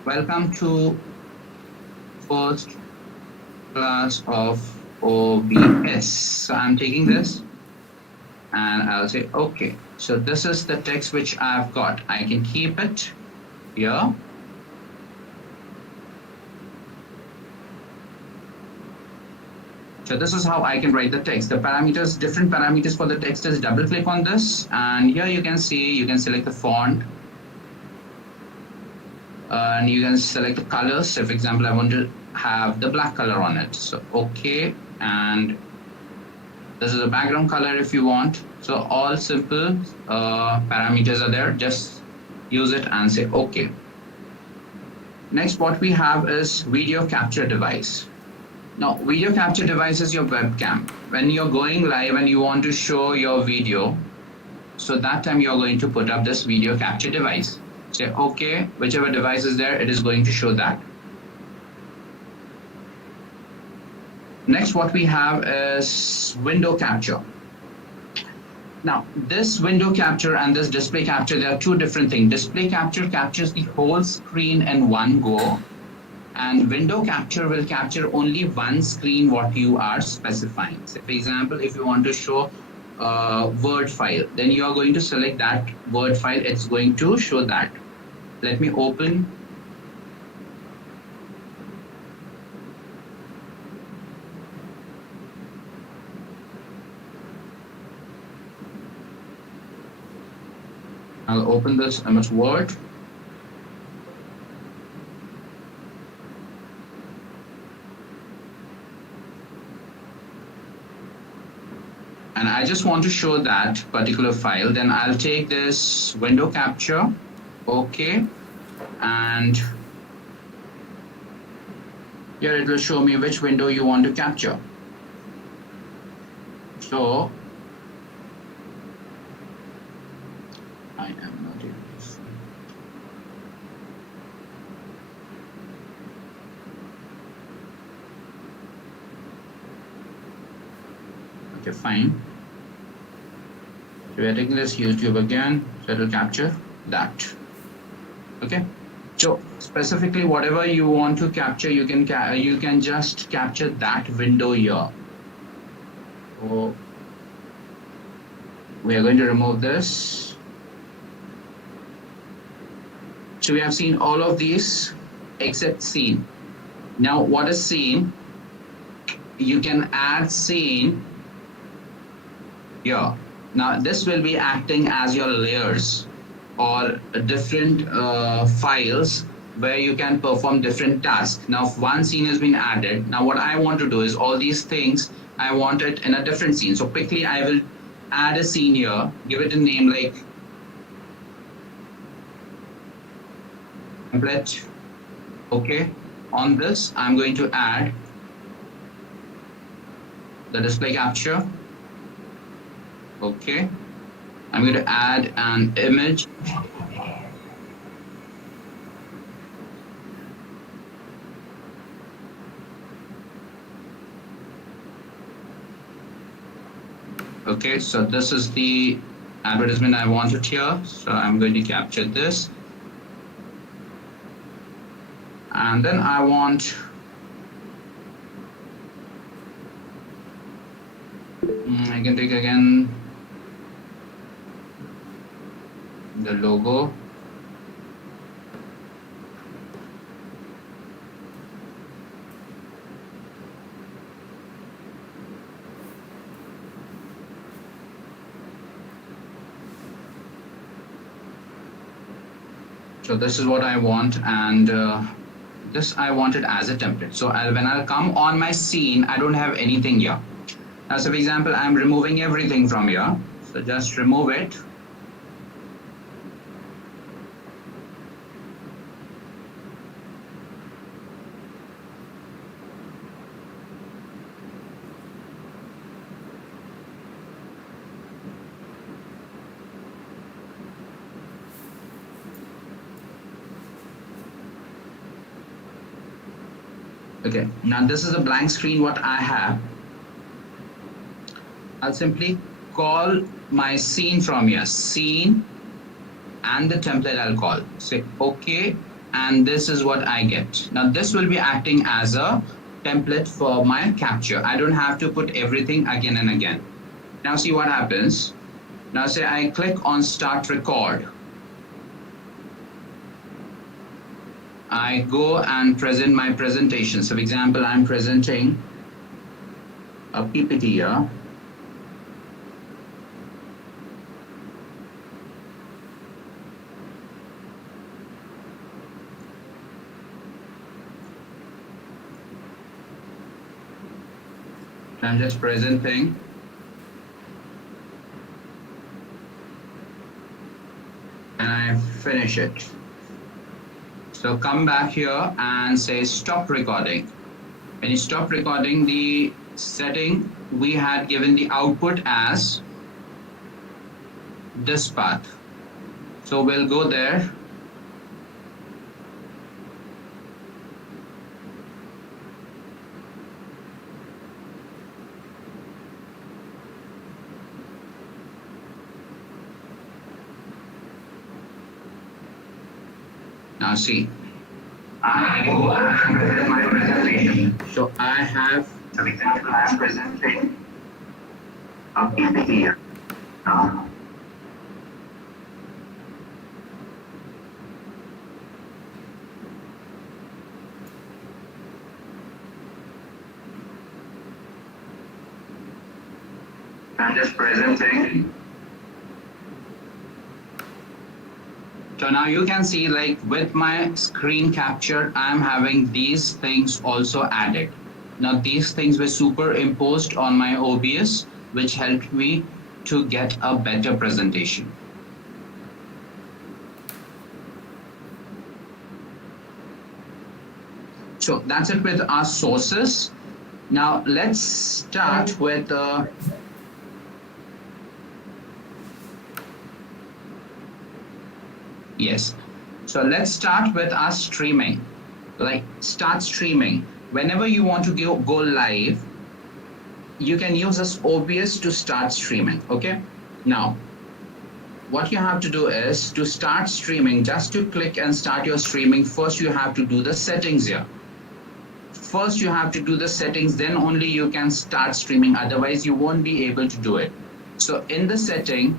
Welcome to first class of OBS. So I'm taking this and I'll say OK. So this is the text which I've got. I can keep it here. So this is how I can write the text. The parameters, different parameters for the text is double click on this, and here you can see, you can select the font, and you can select the colors. So for example, I want to have the black color on it. So okay, and this is the background color if you want. So all simple parameters are there. Just use it and say okay. Next, what we have is video capture device. Now, video capture device is your webcam. When you're going live and you want to show your video, so that time you're going to put up this video capture device. Say okay, whichever device is there, it is going to show that. Next, what we have is window capture. Now, this window capture and this display capture, there are two different things. Display capture captures the whole screen in one go, and window capture will capture only one screen what you are specifying. So for example, if you want to show a Word file, then you are going to select that Word file. It's going to show that. Let me open. I'll open this MS Word. And I just want to show that particular file. Then I'll take this window capture, okay, and here it will show me which window you want to capture. So I am not able to see. Okay, fine. So we are taking this YouTube again, so it will capture that. Okay. So specifically, whatever you want to capture, you can just capture that window here. So we are going to remove this. So we have seen all of these except scene. Now, what is scene? You can add scene here. Now, this will be acting as your layers or different files where you can perform different tasks. Now, if one scene has been added, now what I want to do is all these things, I want it in a different scene. So quickly, I will add a scene here, give it a name like template. Okay. On this, I'm going to add the display capture. Okay. I'm going to add an image. Okay, so this is the advertisement I wanted here. So I'm going to capture this. And then I want I can take again the logo. So this is what I want, and this I want it as a template. So when I'll come on my scene, I don't have anything here. Now, so for example, I'm removing everything from here. So just remove it. Okay, now this is a blank screen what I have. I'll simply call my scene from here, scene, and the template I'll call. Say okay, and this is what I get. Now this will be acting as a template for my capture. I don't have to put everything again and again. Now see what happens. Now say I click on start record. I go and present my presentation. So for example, I'm presenting a PPT here. I'm just presenting. And I finish it. So come back here and say stop recording. When you stop recording, the setting we had given the output as this path. So we'll go there. Now see, I go and present my presentation. So I have, for example, I am presenting a PPT here. Now, I'm just presenting. So now you can see, like with my screen capture, I'm having these things also added. Now these things were superimposed on my OBS, which helped me to get a better presentation. So that's it with our sources. Now let's start with yes. So let's start with our streaming. Like start streaming. Whenever you want to go live, you can use this OBS to start streaming. Okay. Now, what you have to do is to start streaming, just to click and start your streaming, first you have to do the settings here. First you have to do the settings, then only you can start streaming. Otherwise you won't be able to do it. So in the setting,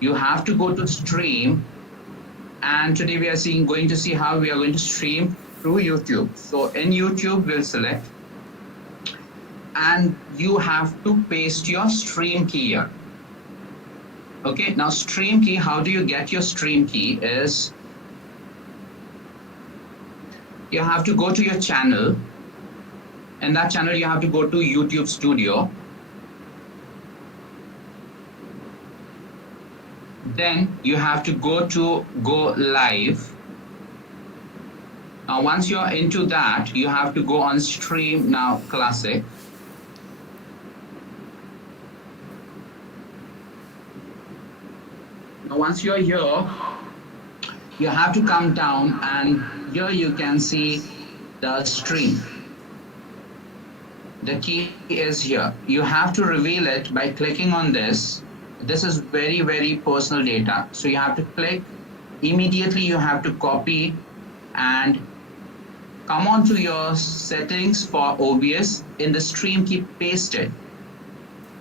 you have to go to stream. And today we are going to see how we are going to stream through YouTube. So in YouTube, we'll select, and you have to paste your stream key here. Okay, now stream key, how do you get your stream key is, you have to go to your channel. In that channel, you have to go to YouTube Studio. Then you have to go to go live. Now once you're into that, you have to go on stream now classic. Now once you're here, you have to come down, and here you can see the stream. The key is here. You have to reveal it by clicking on this. This is very, very personal data. So you have to click, immediately you have to copy and come on to your settings for OBS, in the stream key, paste it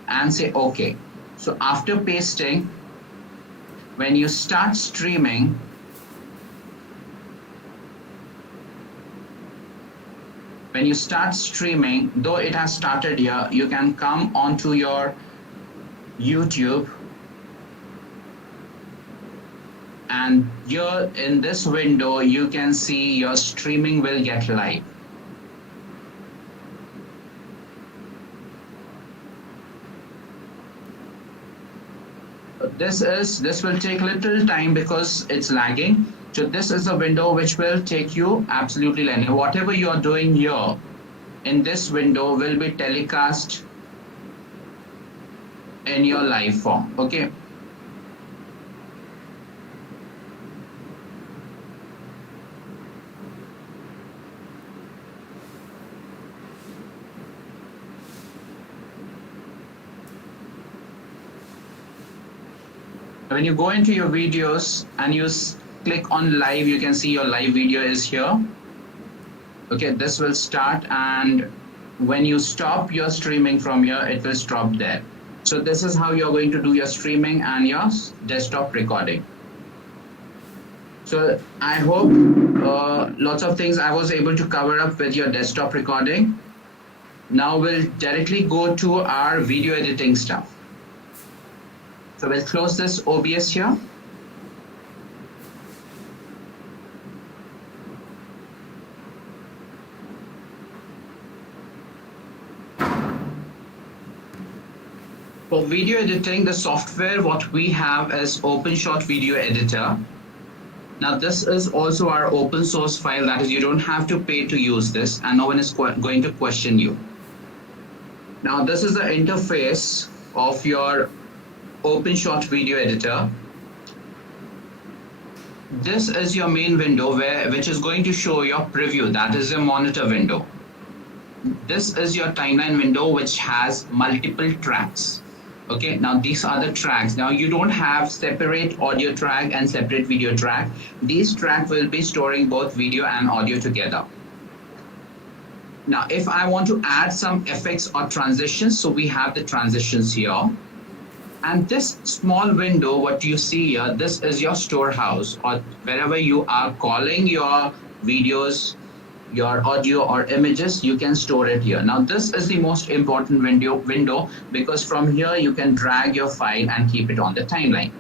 and say okay. So after pasting, when you start streaming, though it has started here, you can come onto your YouTube, and here in this window you can see your streaming will get live. This will take little time because it's lagging. So this is a window which will take you absolutely linear. Whatever you are doing here in this window will be telecast in your live form. Okay. When you go into your videos and you click on live, you can see your live video is here. Okay, this will start, and when you stop your streaming from here, it will stop there. So this is how you're going to do your streaming and your desktop recording. So I hope lots of things I was able to cover up with your desktop recording. Now we'll directly go to our video editing stuff. So we'll close this OBS here. For video editing, the software what we have is OpenShot Video Editor. Now this is also our open source file, that is you don't have to pay to use this and no one is going to question you. Now this is the interface of your OpenShot Video Editor. This is your main window which is going to show your preview, that is your monitor window. This is your timeline window which has multiple tracks. Okay, now these are the tracks. Now you don't have separate audio track and separate video track. These tracks will be storing both video and audio together. Now if I want to add some effects or transitions, so we have the transitions here. And this small window, what you see here, this is your storehouse, or wherever you are calling your videos, your audio or images, you can store it here. Now this is the most important window because from here you can drag your file and keep it on the timeline.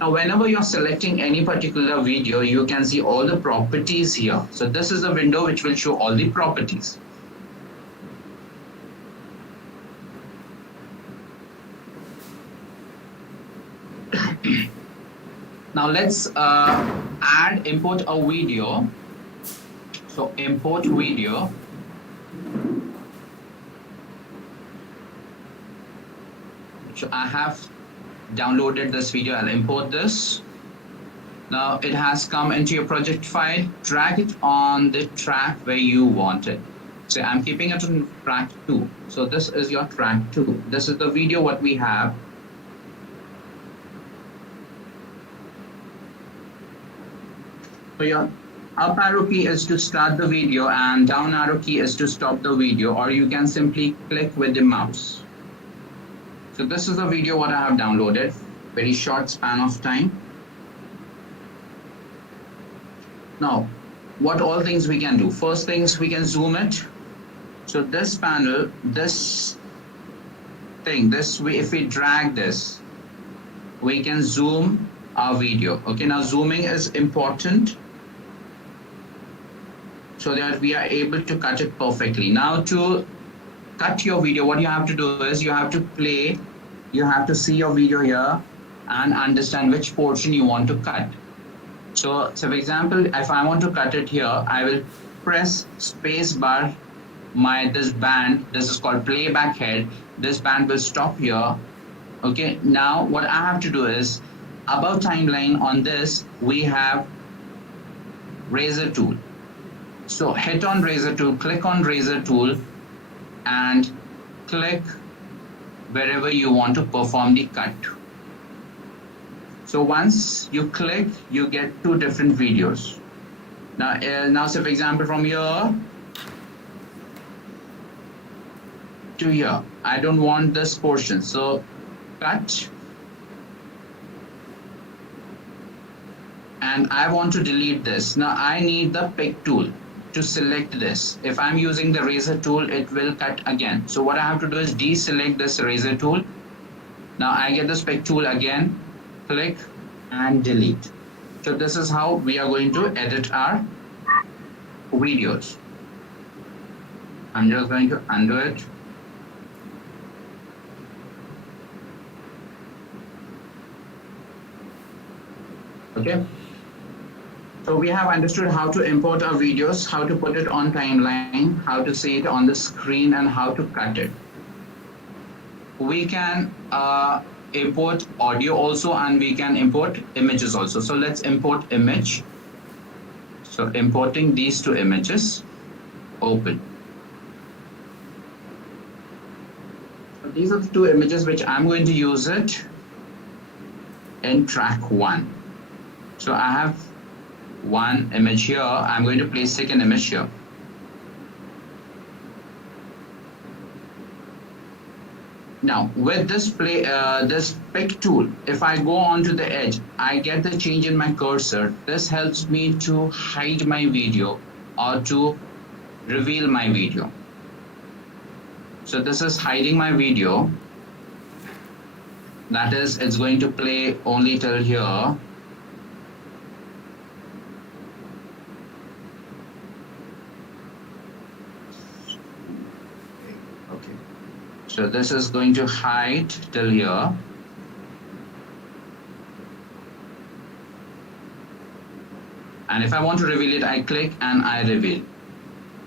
Now whenever you're selecting any particular video, you can see all the properties here. So this is the window which will show all the properties. Now let's import a video. So import video. So I have downloaded this video. I'll import this. Now it has come into your project file. Drag it on the track where you want it. So I'm keeping it on track 2. So this is your track 2. This is the video what we have. So your up arrow key is to start the video and down arrow key is to stop the video, or you can simply click with the mouse. So this is the video what I have downloaded, very short span of time. Now, what all things we can do? First things, we can zoom it. So this panel, this thing, if we drag this, we can zoom our video. Okay, now zooming is important, so that we are able to cut it perfectly. Now to cut your video, what you have to do is you have to see your video here and understand which portion you want to cut. So for example, if I want to cut it here, I will press space bar, this band, this is called playback head, this band will stop here. Okay, now what I have to do is, above timeline on this, we have razor tool. So hit on razor tool, click on razor tool and click wherever you want to perform the cut. So once you click, you get 2 different videos. Now say for example from here to here, I don't want this portion, so cut, and I want to delete this. Now I need the pick tool to select this. If I'm using the razor tool, it will cut again. So what I have to do is deselect this razor tool. Now I get this pick tool again, click and delete. So this is how we are going to edit our videos. I'm just going to undo it. Okay. So we have understood how to import our videos, how to put it on timeline, how to see it on the screen, and how to cut it. We can import audio also, and we can import images also. So let's import image. So importing these 2 images, open. So these are the 2 images which I'm going to use it in track 1. So I have 1 image here, I'm going to place 2nd image here. Now with this this pick tool, if I go onto the edge, I get the change in my cursor. This helps me to hide my video or to reveal my video. So this is hiding my video. That is, it's going to play only till here. Okay. So this is going to hide till here. And if I want to reveal it, I click and I reveal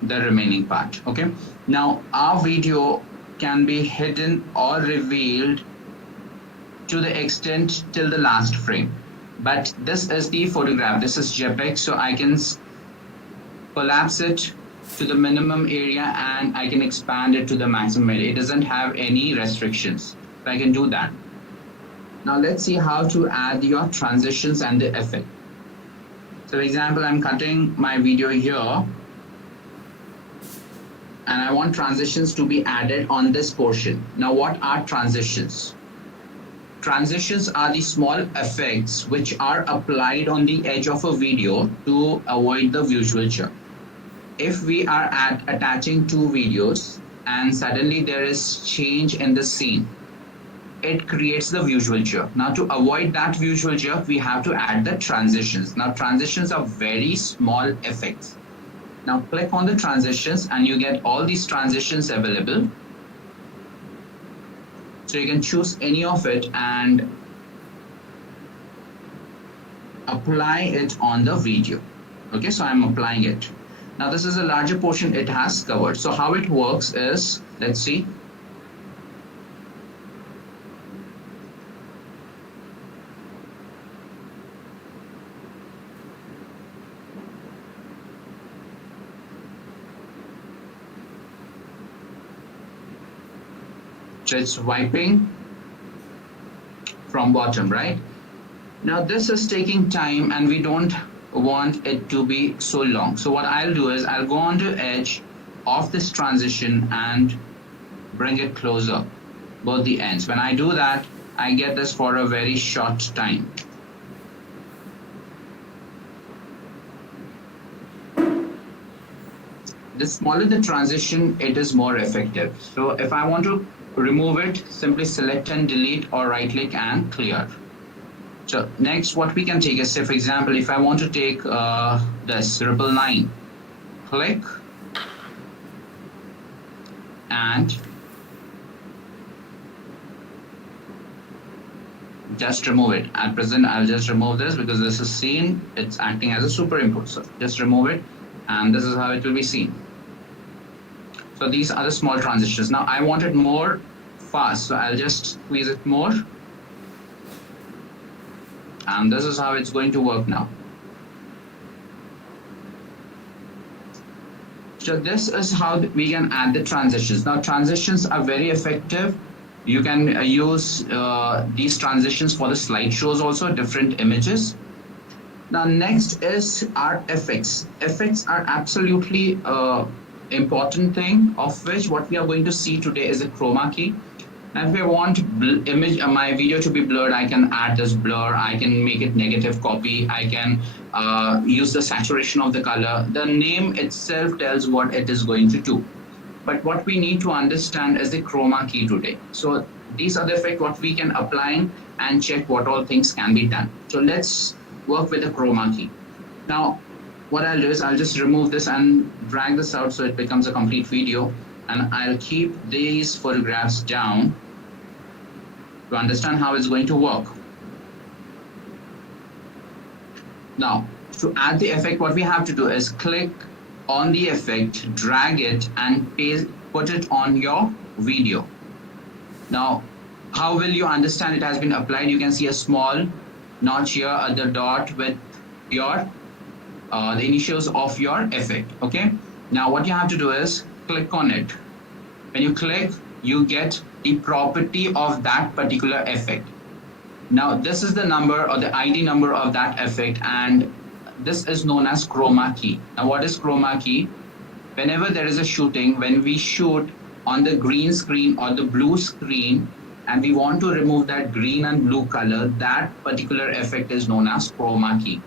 the remaining part. Okay. Now our video can be hidden or revealed to the extent till the last frame. But this is the photograph. This is JPEG, so I can collapse it to the minimum area and I can expand it to the maximum area. It doesn't have any restrictions. So I can do that. Now let's see how to add your transitions and the effect. So for example, I'm cutting my video here and I want transitions to be added on this portion. Now what are transitions? Transitions are the small effects which are applied on the edge of a video to avoid the visual jerk. If we are attaching two videos and suddenly there is change in the scene, it creates the visual jerk. Now to avoid that visual jerk, we have to add the transitions. Now transitions are very small effects. Now click on the transitions and you get all these transitions available. So you can choose any of it and apply it on the video. Okay, so I'm applying it. Now this is a larger portion it has covered. So how it works is, let's see. So it's wiping from bottom, right? Now this is taking time and we don't want it to be so long. So what I'll do is I'll go on the edge of this transition and bring it closer, both the ends. When I do that, I get this for a very short time. The smaller the transition, it is more effective. So if I want to remove it, simply select and delete or right click and clear. So next what we can take is, say for example, if I want to take this ripple line, click and just remove it. At present I'll just remove this because this is seen, it's acting as a superimpose. So just remove it and this is how it will be seen. So these are the small transitions. Now I want it more fast, so I'll just squeeze it more. And this is how it's going to work now. So this is how we can add the transitions. Now transitions are very effective. You can use these transitions for the slideshows also, different images. Now next is our effects. Effects are absolutely important thing, of which what we are going to see today is a chroma key. And if I want my video to be blurred, I can add this blur, I can make it negative copy, I can use the saturation of the color. The name itself tells what it is going to do. But what we need to understand is the chroma key today. So these are the effects what we can apply and check what all things can be done. So let's work with the chroma key. Now what I'll do is I'll just remove this and drag this out so it becomes a complete video, and I'll keep these photographs down to understand how it's going to work. Now to add the effect, what we have to do is click on the effect, drag it and put it on your video. Now how will you understand it has been applied? You can see a small notch here at the dot with your the initials of your effect. Okay, now what you have to do is click on it. When you click, you get the property of that particular effect. Now this is the number or the ID number of that effect, and this is known as chroma key. Now what is chroma key? Whenever there is a shooting, when we shoot on the green screen or the blue screen and we want to remove that green and blue color, that particular effect is known as chroma key.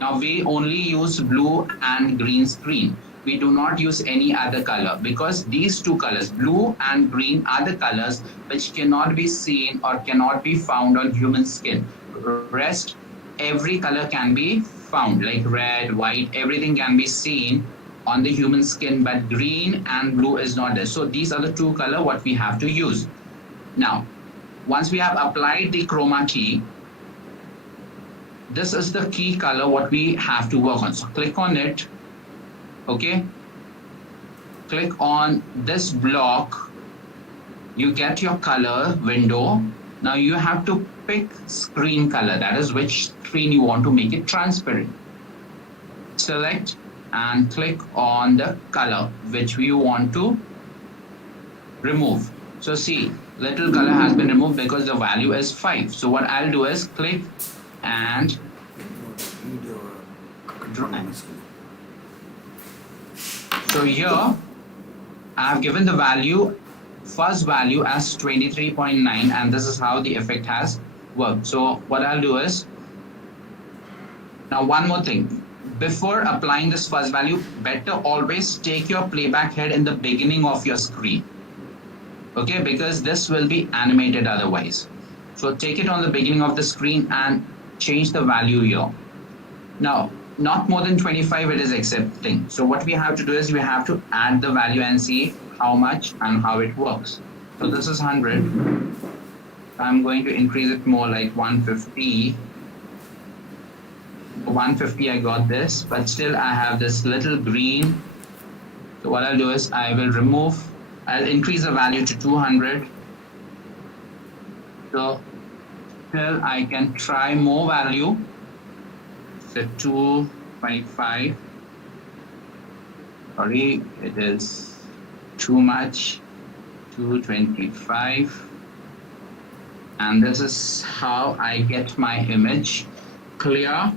Now we only use blue and green screen. we do not use any other color because these two colors, blue and green, are the colors which cannot be seen or cannot be found on human skin. Rest, every color can be found, like red, white, everything can be seen on the human skin, but green and blue is not there. So these are the two color what we have to use. Now, once we have applied the chroma key, this is the key color what we have to work on. So click on it, okay? Click on this block, you get your color window. Now you have to pick screen color, that is which screen you want to make it transparent. Select and click on the color which we want to remove. So see, little color has been removed because the value is 5. So what I'll do is click and drag. So here I have given the value, first value as 23.9, and this is how the effect has worked. So what I'll do is, now one more thing, before applying this first value, better always take your playback head in the beginning of your screen, okay, because this will be animated otherwise. So take it on the beginning of the screen and change the value here. Now, not more than 25 it is accepting. So what we have to do is we have to add the value and see how much and how it works. So this is 100. I'm going to increase it more, like 150. 150 I got this, but still I have this little green. So what I'll do is I'll increase the value to 200. So still I can try more value. So 225. Sorry, it is too much. 225. And this is how I get my image clear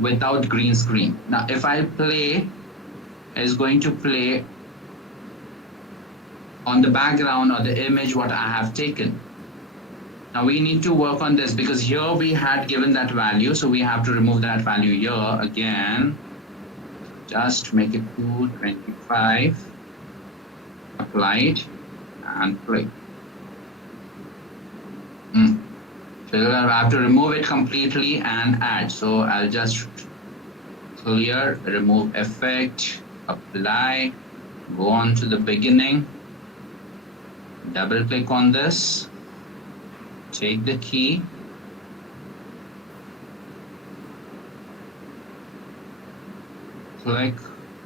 without green screen. Now if I play, it's going to play on the background or the image what I have taken. Now we need to work on this because here we had given that value, so we have to remove that value here again. Just make it 225, apply it and play. So I have to remove it completely and add. So I'll just clear, remove effect, apply, go on to the beginning, double click on this, take the key, click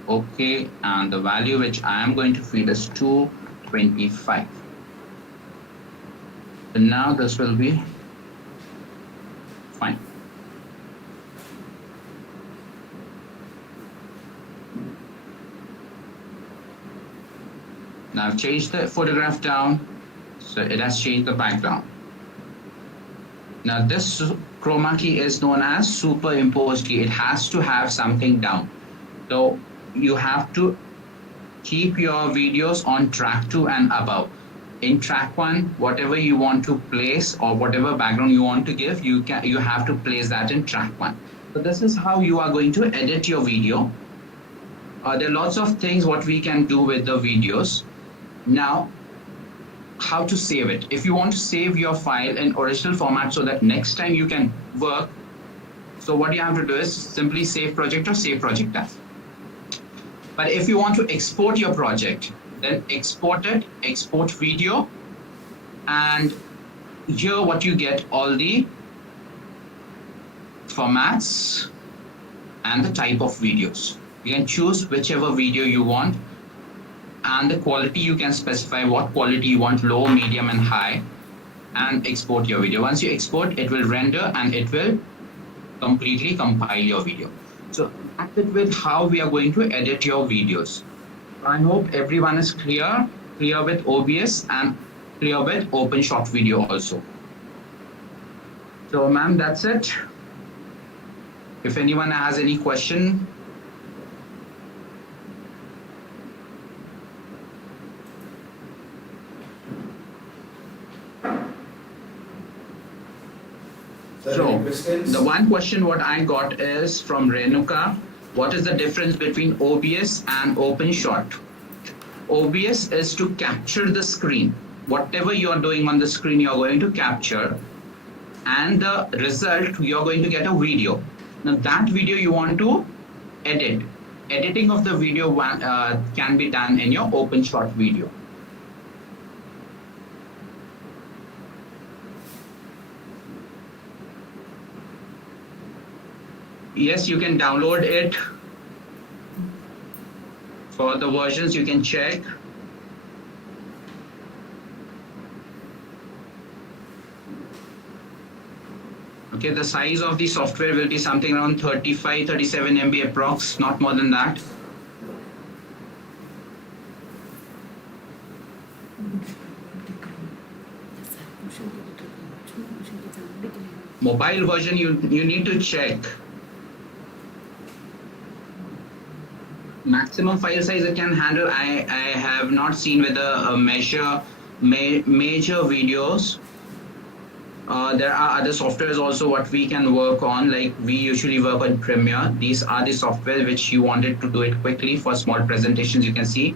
OK, and the value which I am going to feed is 225. So now this will be fine. Now I've changed the photograph down, so it has changed the background. Now this chroma key is known as superimposed key. It has to have something down. So you have to keep your videos on track 2 and above. In track 1, whatever you want to place or whatever background you want to give, you have to place that in track 1. So this is how you are going to edit your video. There are lots of things what we can do with the videos. Now, how to save it. If you want to save your file in original format so that next time you can work, so what you have to do is simply save project or save project as. But if you want to export your project, then export it, export video, and here what you get all the formats and the type of videos. You can choose whichever video you want, and the quality you can specify what quality you want, low, medium and high, and export your video. Once you export, it will render and it will completely compile your video. So that's it with how we are going to edit your videos. I hope everyone is clear with OBS and clear with OpenShot video also. So ma'am, that's it. If anyone has any question. Sir, So any questions? the one question what I got is from Renuka. What is the difference between OBS and OpenShot? OBS is to capture the screen. Whatever you are doing on the screen, you are going to capture, and the result, you are going to get a video. Now that video you want to edit. Editing of the video can be done in your OpenShot video. Yes, you can download it. For the versions, you can check. Okay, the size of the software will be something around 35-37 MB approx, not more than that. Mobile version, you need to check. Maximum file size it can handle. I have not seen whether major videos. There are other softwares also what we can work on, like we usually work on Premiere. These are the software which you wanted to do it quickly for small presentations, you can see.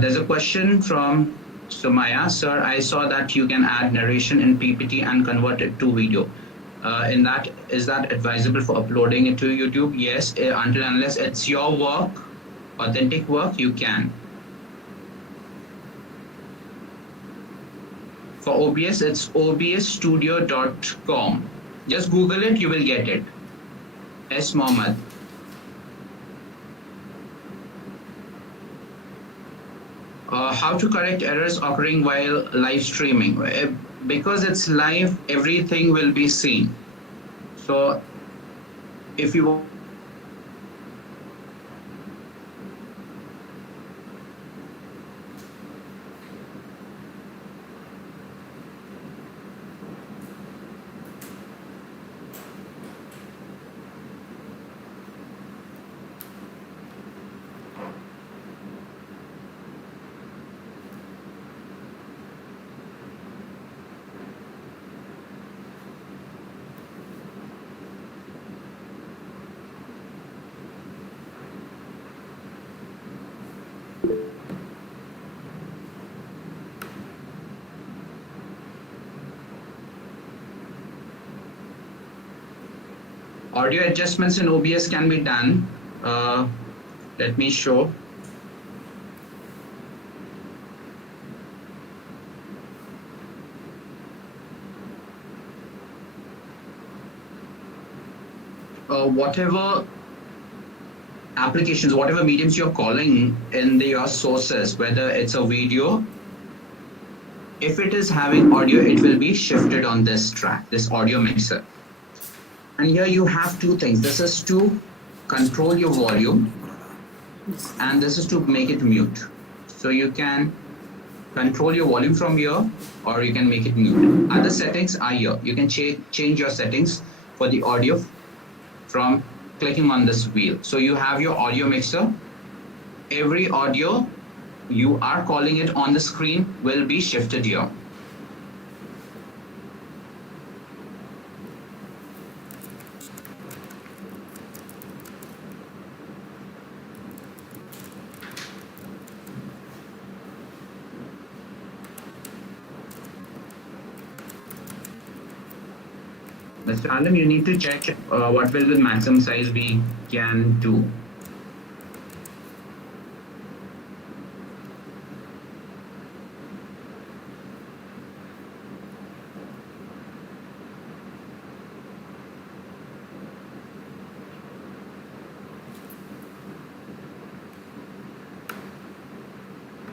There's a question from Sumaya. Sir, I saw that you can add narration in PPT and convert it to video. Is that advisable for uploading it to YouTube? Yes, until unless it's your work, authentic work, you can. For OBS, it's obsstudio.com. Just Google it, you will get it. S. Mohammed. How to correct errors occurring while live streaming? Because it's live, everything will be seen. So if you audio adjustments in OBS can be done. Let me show. Whatever applications, whatever mediums you're calling in your sources, whether it's a video, if it is having audio, it will be shifted on this track, this audio mixer. And here you have two things. This is to control your volume, and this is to make it mute. So you can control your volume from here, or you can make it mute. Other settings are here. You can change your settings for the audio from clicking on this wheel. So you have your audio mixer. Every audio you are calling it on the screen will be shifted here. Mr. Alam, you need to check what will the maximum size we can do.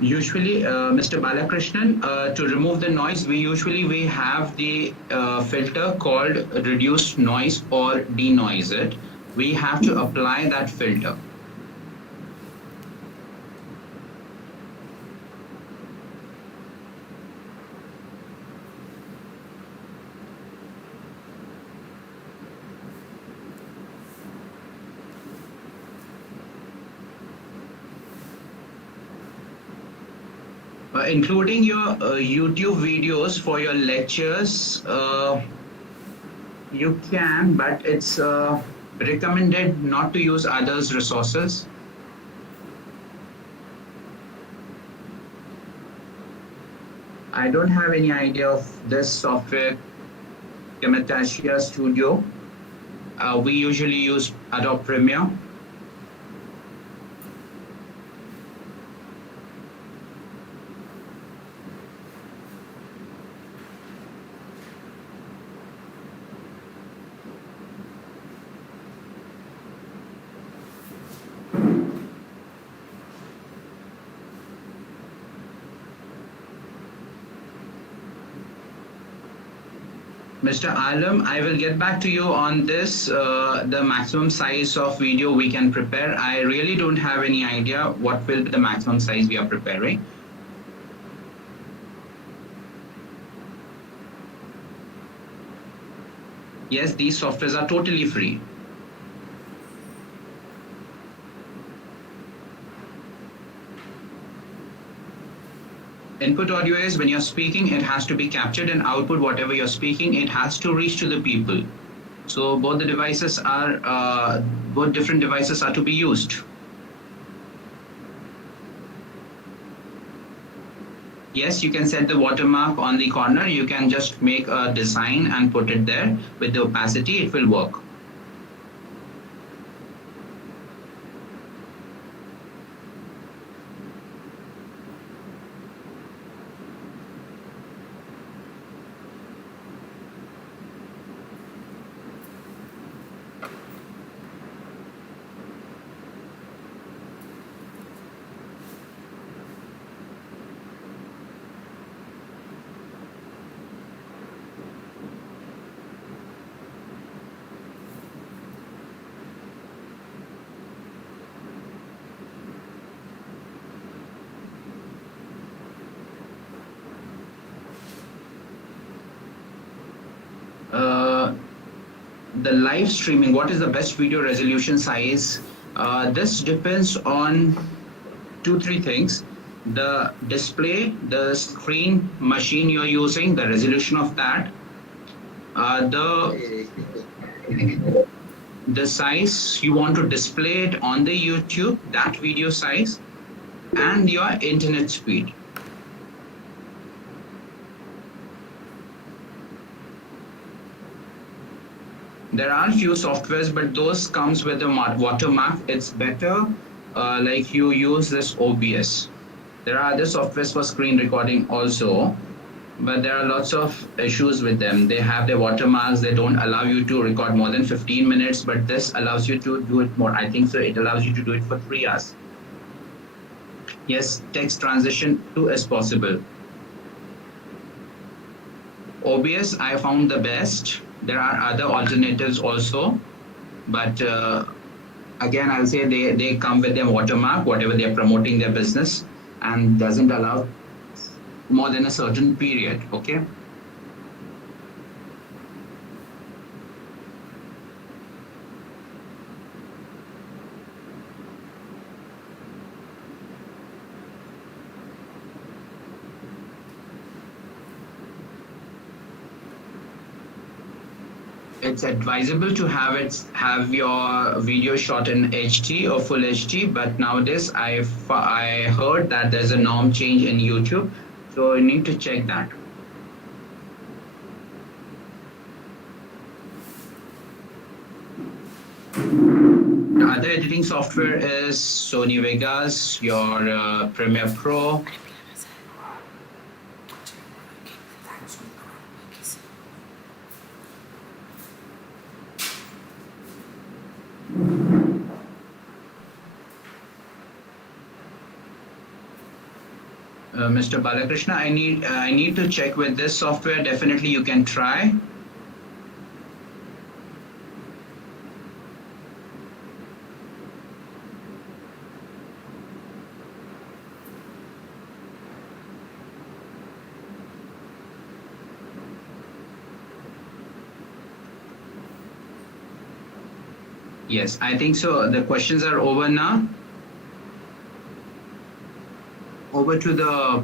Usually, Mr. Balakrishnan, to remove the noise, we have the filter called reduce noise or denoise it. We have to apply that filter. including your YouTube videos for your lectures. You can, but it's recommended not to use others' resources. I don't have any idea of this software, Camtasia Studio. We usually use Adobe Premiere. Mr. Alam, I will get back to you on this, the maximum size of video we can prepare. I really don't have any idea what will be the maximum size we are preparing. Yes, these softwares are totally free. Input audio is when you're speaking, it has to be captured, and output, whatever you're speaking, it has to reach to the people. So both the devices are, both different devices are to be used. Yes, you can set the watermark on the corner. You can just make a design and put it there with the opacity. It will work. The live streaming, what is the best video resolution size? This depends on 2-3 things. The display, the screen machine you're using, the resolution of that, the size you want to display it on the YouTube, that video size, and your internet speed. There are few softwares, but those comes with a watermark. It's better like you use this OBS. There are other softwares for screen recording also, but there are lots of issues with them. They have their watermarks. They don't allow you to record more than 15 minutes, but this allows you to do it more. I think so it allows you to do it for 3 hours. Yes, text transition too is possible. OBS I found the best. There are other alternatives also, but again, I'll say they come with their watermark, whatever they're promoting their business, and doesn't allow more than a certain period, okay? It's advisable to have your video shot in HD or full HD, but nowadays I heard that there's a norm change in YouTube, so you need to check that. The other editing software is Sony Vegas, your Premiere Pro. Mr. Balakrishna, I need to check with this software. Definitely you can try. Yes, I think so. The questions are over now. Over to the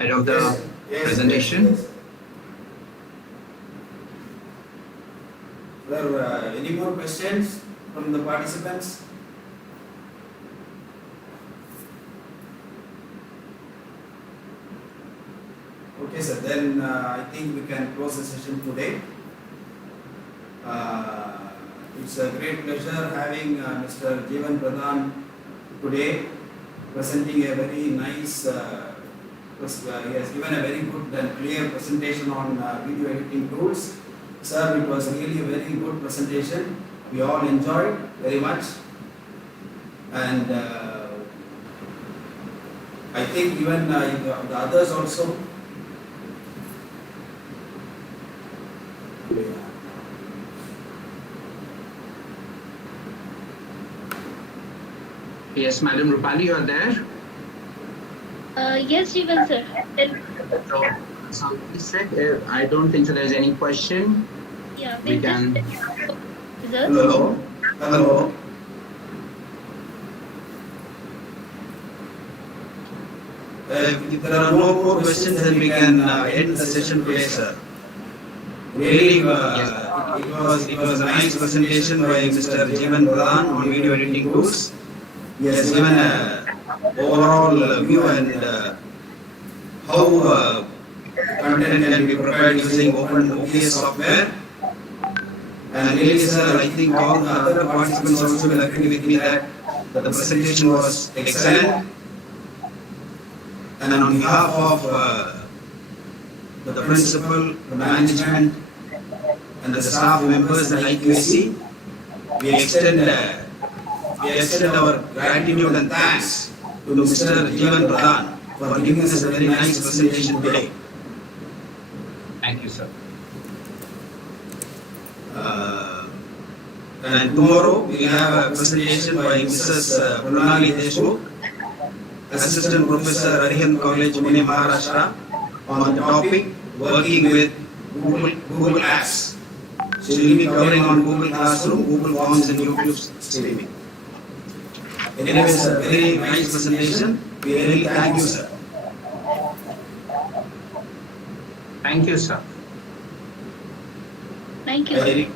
head of the presentation. Yes. Sir, any more questions from the participants? Okay, sir. Then I think we can close the session today. It's a great pleasure having Mr. Jeevan Pradhan today, presenting a very nice. He has given a very good and clear presentation on video editing tools. Sir, it was really a very good presentation. We all enjoyed very much, and I think even the others also. Yes, Madam Rupali, you are there? Yes, Jeevan sir. So please check. I don't think so there's any question. Yeah, We we'll can. just Hello. Hello. If there are no more questions, then we can end the session today, sir. Really, it was a nice presentation by Mr. Jeevan Pradhan on video editing tools. He has given a overall view and how content can be prepared using open OBS software. And really, sir, I think all the other participants also will agree with me that the presentation was excellent. And on behalf of the principal, the management, and the staff members at IQC, we extend our gratitude and thanks to Mr. Jeevan Pradhan for giving us a very nice presentation today. Thank you, sir. And tomorrow we have a presentation by Mrs. Pranali Deshmukh, Assistant Professor, Arihant College, Pune, Maharashtra, on the topic working with Google Apps. She will be covering on Google Classroom, Google Forms, and YouTube streaming. Anyway, sir, very nice presentation. We really thank you, sir. Thank you, sir. thank you. It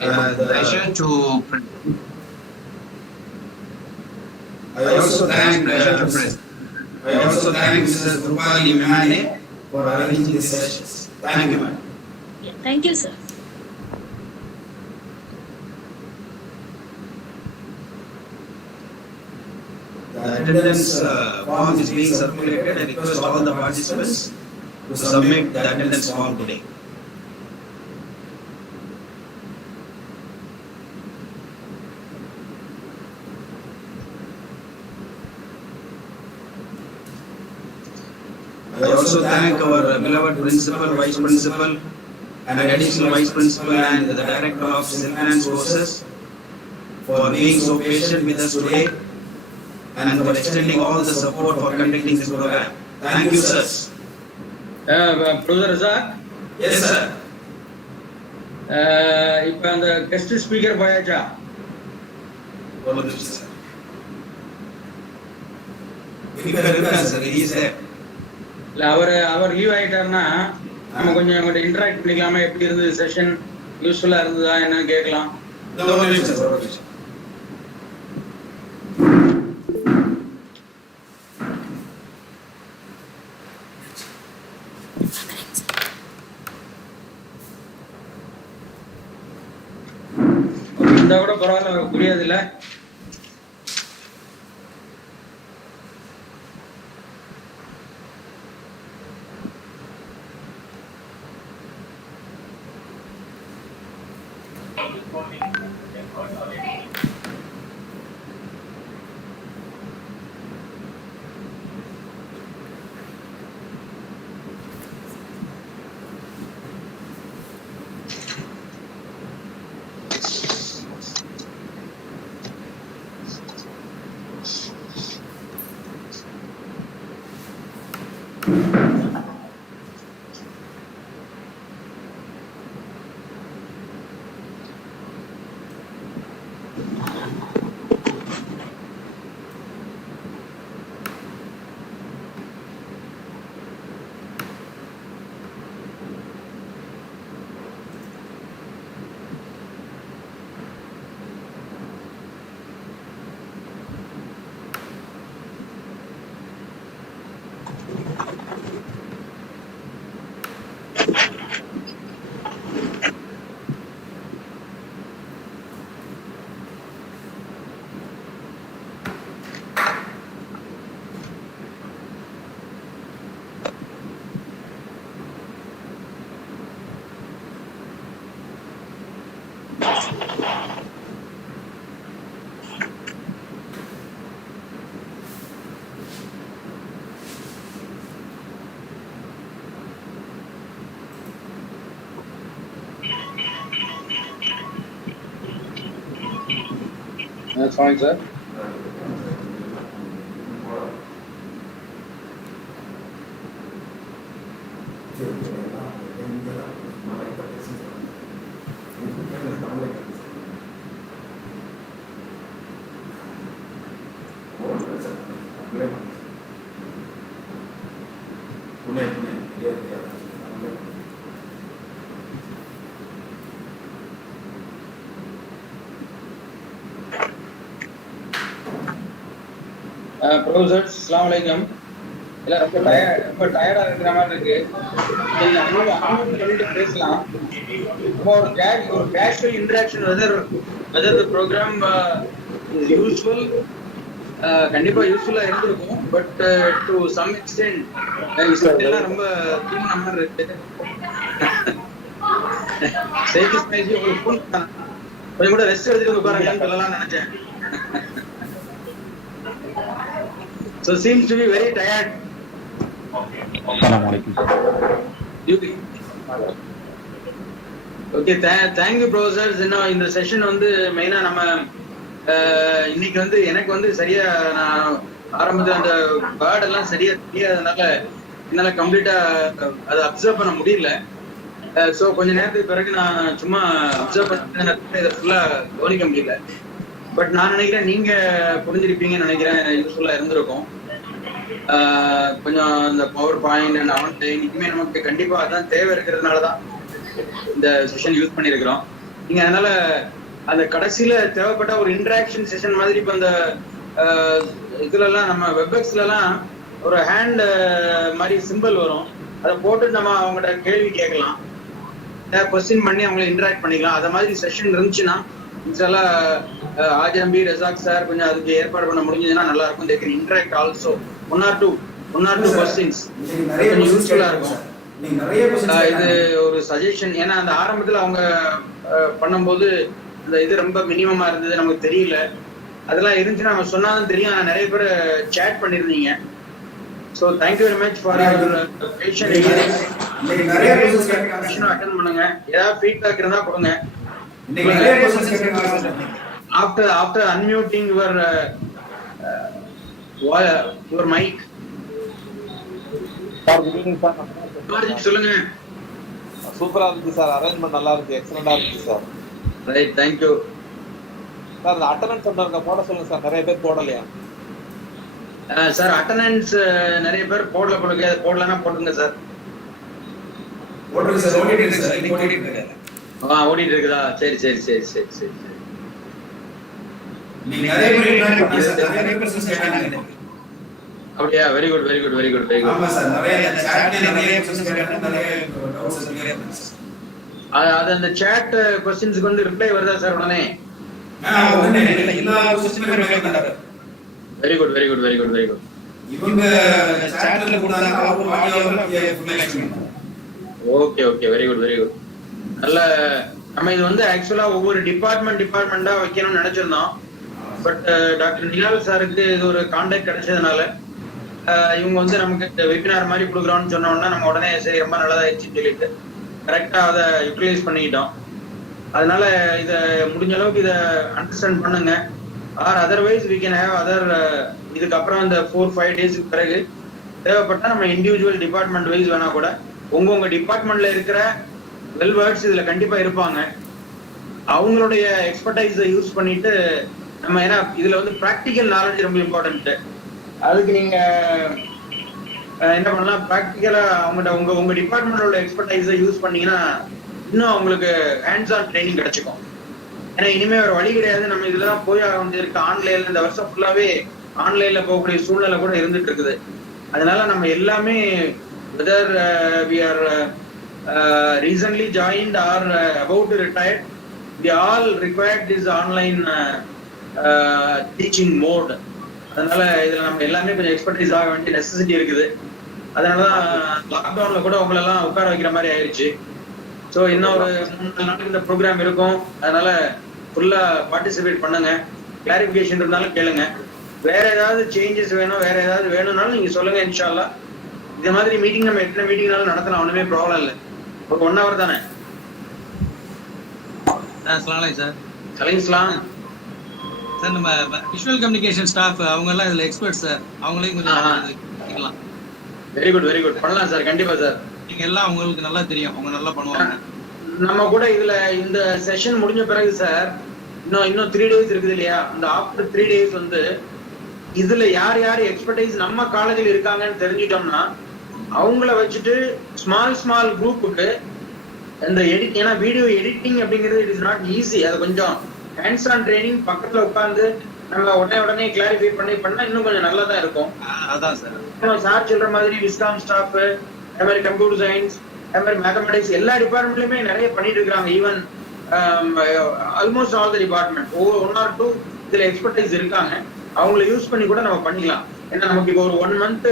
was a pleasure to present. I also thank Mrs. Rupali Memane for arranging these sessions. Thank you, ma'am. Yeah, thank you, sir. The attendance form is being circulated. I request all the participants to submit the attendance form today. I also thank our beloved principal, vice principal, and additional vice principal and the director of self-finance courses for being so patient with us today and for extending all the support for conducting this program. Thank you, sirs. Brother Razak, Yes, sir. இப்போ அந்த guest speaker போயாச்சா? One minute, sir. Sir, he is there. இல்லை அவர் leave ஆகிட்டாருன்னா நம்ம கொஞ்சம் அவங்கள்ட்ட interact பண்ணிக்கலாமா? எப்படி இருந்தது செஷன்? யூஸ்ஃபுல்லாக இருந்ததா என்னன்னு கேட்கலாம். One minute, sir. One minute. இருந்தால் கூட பரவாயில்ல, புரியாது இல்லை? Sorry, sir. Professors, Assalamu alaikum. இல்ல ரொம்ப டயர்டா இருக்கிற மாதிரி இருக்கு. நீங்க ஆங்கிலம் பேசலாம். ஒரு casual interaction whether the program is useful, கண்டிப்பா யூஸ்ஃபுல்லா இருந்திருக்கும். பட் டு சம் எக்ஸ்டென்ட் எல்லாம் ரொம்ப தூங்கின மாதிரி இருக்கு. கொஞ்சம் கூட ரெஸ்ட் எடுத்துட்டு உட்காரங்கன்னு சொல்லலாம்னு நினைச்சேன். So seems to be very tired. Okay, thank you professors. இந்த செஷன் வந்து மெயினா நம்ம இன்னைக்கு வந்து எனக்கு வந்து சரியா நான் ஆரம்பத்துல அந்த வேர்ட் எல்லாம் சரியா தெரியாதனால என்னால கம்ப்ளீட்டா அதை அப்சர்வ் பண்ண முடியல. ஸோ கொஞ்ச நேரத்துக்கு பிறகு நான் சும்மா அப்சர்வ் பண்ண இதை ஃபுல்லா கவனிக்க முடியல. பட் நான் நினைக்கிறேன் நீங்க புரிஞ்சிருப்பீங்கன்னு நினைக்கிறேன், யூஸ்ஃபுல்லா இருந்திருக்கும். கொஞ்சம் இந்த பவர் பாயிண்ட் அண்ட் அவன் இன்னைக்குமே நமக்கு கண்டிப்பா அதான் தேவை இருக்கிறதுனாலதான் இந்த செஷன் யூஸ் பண்ணிருக்கிறோம். நீங்க அதனால அந்த கடைசியில தேவைப்பட்ட ஒரு இன்டராக்ஷன் செஷன் மாதிரி இப்ப இந்த இதுல எல்லாம் நம்ம வெப்எக்ஸ்ல எல்லாம் ஒரு ஹேண்ட் மாதிரி சிம்பிள் வரும், அதை போட்டு நம்ம அவங்ககிட்ட கேள்வி கேட்கலாம், கொஸ்டின் பண்ணி அவங்களை இன்டராக்ட் பண்ணிக்கலாம். அத மாதிரி செஷன் இருந்துச்சுன்னா இன்ஷால்லா ஆஜரம்பி ரசாக் சார் கொஞ்சம் அதுக்கு ஏற்பாடு பண்ண முடிஞ்சதுன்னா நல்லா இருக்கும். they can interact also one or two questions கொஞ்சம் யூஸ்ஃபுல்லா இருக்கும். இது ஒரு சஜஷன். ஏன்னா அந்த ஆரம்பத்துல அவங்க பண்ணும்போது அந்த இது ரொம்ப மினிமமா இருந்தது, நமக்கு தெரியல. அதெல்லாம் இருந்துச்சு நம்ம சொன்னாலும் தெரியும். ஆனா நிறைய பேர் சேட் பண்ணிருந்தீங்க. So thank you very much for your patient attend பண்ணுங்க. ஏதாவது ஃபீட்பேக் இருந்தா கொடுங்க. After unmuting your mic. சொல்லுங்க. சூப்பரா இருந்துச்சு சார், அரேஞ்ச்மெண்ட் நல்லா இருக்கு, எக்ஸலண்டா இருந்துச்சு sir. Right, thank you sir. அந்த அட்டெண்டன்ஸ் சொன்னவங்க போட சொல்லுங்க சார், நிறைய பேர் போடலையா சார்? அட்டெண்டன்ஸ் நிறைய பேர் போடலன்னா போடுங்க சார். ஓடிட்டு இருக்குதா? சரி சரி சரி சரி சரி. அப்படியா? Very good very good very good very good. அது அந்த சாட் क्वेश्चंसக்கு வந்து ரிப்ளை வருதா சார் உடனே? Very good very good very good very good. இவங்க சாட்ல கொடுத்தாங்க, அவங்க ஆடியோல full. Okay okay, very good very good. நல்ல. நம்ம இது வந்து ஆக்சுவலா ஒவ்வொரு டிபார்ட்மெண்டா வைக்கணும்னு நினைச்சிருந்தோம். பட் டாக்டர் நிலால் சாருக்கு இது ஒரு கான்டாக்ட் கிடைச்சதுனால இவங்க வந்து நமக்கு வெபினார் மாதிரி கொடுக்குறோம்னு சொன்னோம்னா நம்ம உடனே சரி ரொம்ப நல்லதாயிடுச்சுன்னு சொல்லிட்டு கரெக்டா அதை யூட்டிலைஸ் பண்ணிக்கிட்டோம். அதனால இதை முடிஞ்ச அளவுக்கு இதை அண்டர்ஸ்டாண்ட் பண்ணுங்க. Or otherwise we can have other. இதுக்கப்புறம் இந்த 4-5 டேஸ்க்கு பிறகு தேவைப்பட்டா நம்ம இண்டிவிஜுவல் டிபார்ட்மெண்ட் வைஸ் வேணா கூட உங்க டிபார்ட்மெண்ட்ல இருக்கிற வெல் வேர்ட்ஸ் இதுல கண்டிப்பா இருப்பாங்க. அவங்களுடைய எக்ஸ்பர்டைஸை யூஸ் பண்ணிட்டு நம்ம, ஏன்னா இதுல வந்து ப்ராக்டிக்கல் நாலேஜ் ரொம்ப இம்பார்ட்டன்ட். அதுக்கு நீங்க என்ன பண்ணலாம், ப்ராக்டிக்கலா அவங்ககிட்ட உங்க டிபார்ட்மெண்டோட எக்ஸ்பர்டைஸை யூஸ் பண்ணீங்கன்னா இன்னும் அவங்களுக்கு ஹேண்ட்ஸ் ஆன் ட்ரைனிங் கிடைச்சிக்கும். ஏன்னா இனிமே ஒரு வழி கிடையாது, நம்ம இதுலதான் போய் ஆக வேண்டியிருக்கு. ஆன்லைன்ல இந்த வருஷம் ஃபுல்லாவே ஆன்லைன்ல போகக்கூடிய சூழ்நிலை கூட இருந்துட்டு இருக்குது. அதனால நம்ம எல்லாமே whether we are recently joined or about to retire, we all required this online teaching mode. அதனால இதுல நம்ம எல்லாமே கொஞ்சம் எக்ஸ்பர்டைஸ் ஆக வேண்டிய நெசசிட்டி இருக்குது. அதனாலதான் லாக்டவுன்ல கூட உங்களெல்லாம் உட்கார வைக்கிற மாதிரி ஆயிடுச்சு. ஸோ இன்னும் ஒரு 3-4 நாளைக்கு இந்த ப்ரோக்ராம் இருக்கும். அதனால ஃபுல்லா பார்ட்டிசிபேட் பண்ணுங்க. கிளாரிபிகேஷன் இருந்தாலும் கேளுங்க. வேற ஏதாவது சேஞ்சஸ் வேணும், வேற ஏதாவது வேணும்னாலும் நீங்க சொல்லுங்க. இன்ஷால்லா இந்த மாதிரி மீட்டிங் நம்ம எத்தனை மீட்டிங்னாலும் நடத்தலாம், ஒண்ணுமே ப்ராப்ளம் இல்லை. ஒரு 1 hour தானே. அஸ்ஸலாமு அலைக்கும் சார். அலைக்கும் சலாம் சார் நம்ம விஷுவல் கம்யூனிகேஷன் ஸ்டாஃப் அவங்க எல்லாம் இதுல எக்ஸ்பர்ட் சார், அவங்களையும் கொஞ்சம் பண்ணிக்கலாம். வெரி குட் பண்ணலாம் சார், கண்டிப்பா சார். நீங்க எல்லாம் அவங்களுக்கு நல்லா தெரியும், அவங்க நல்லா பண்ணுவாங்க. நம்ம கூட இதுல இந்த செஷன் முடிஞ்ச பிறகு சார் இன்னும் 3 days இருக்குது இல்லையா, அந்த ஆஃப்டர் 3 days வந்து இதுல யார் யார் எக்ஸ்பர்டைஸ் நம்ம காலேஜில் இருக்காங்கன்னு தெரிஞ்சிட்டோம்னா அவங்கள வச்சுட்டு ஸ்மால் குரூப்புக்கு இந்த எடிட், ஏன்னா வீடியோ எடிட்டிங் அப்படிங்கிறது இட் இஸ் நாட் ஈஸி. அது கொஞ்சம் ஹேண்ட்ஸ் ஆன் ட்ரைனிங் பக்கத்துல உட்காந்து நம்ம உடனே கிளாரிஃபை பண்ணா இன்னும் கொஞ்சம் நல்லா தான் இருக்கும். அதான் சார் சார் சொல்ற மாதிரி விஸ்காம் ஸ்டாஃப், அது மாதிரி கம்ப்யூட்டர் சயின்ஸ், அது மாதிரி மேத்தமெட்டிக்ஸ் எல்லா டிபார்ட்மெண்ட்லயுமே நிறைய பண்ணிட்டு இருக்காங்க. Even almost all the department 1 or 2 இதுல எக்ஸ்பர்டைஸ் இருக்காங்க. அவங்கள யூஸ் பண்ணி கூட நம்ம பண்ணிக்கலாம். ஏன்னா நமக்கு இப்போ ஒரு 1 month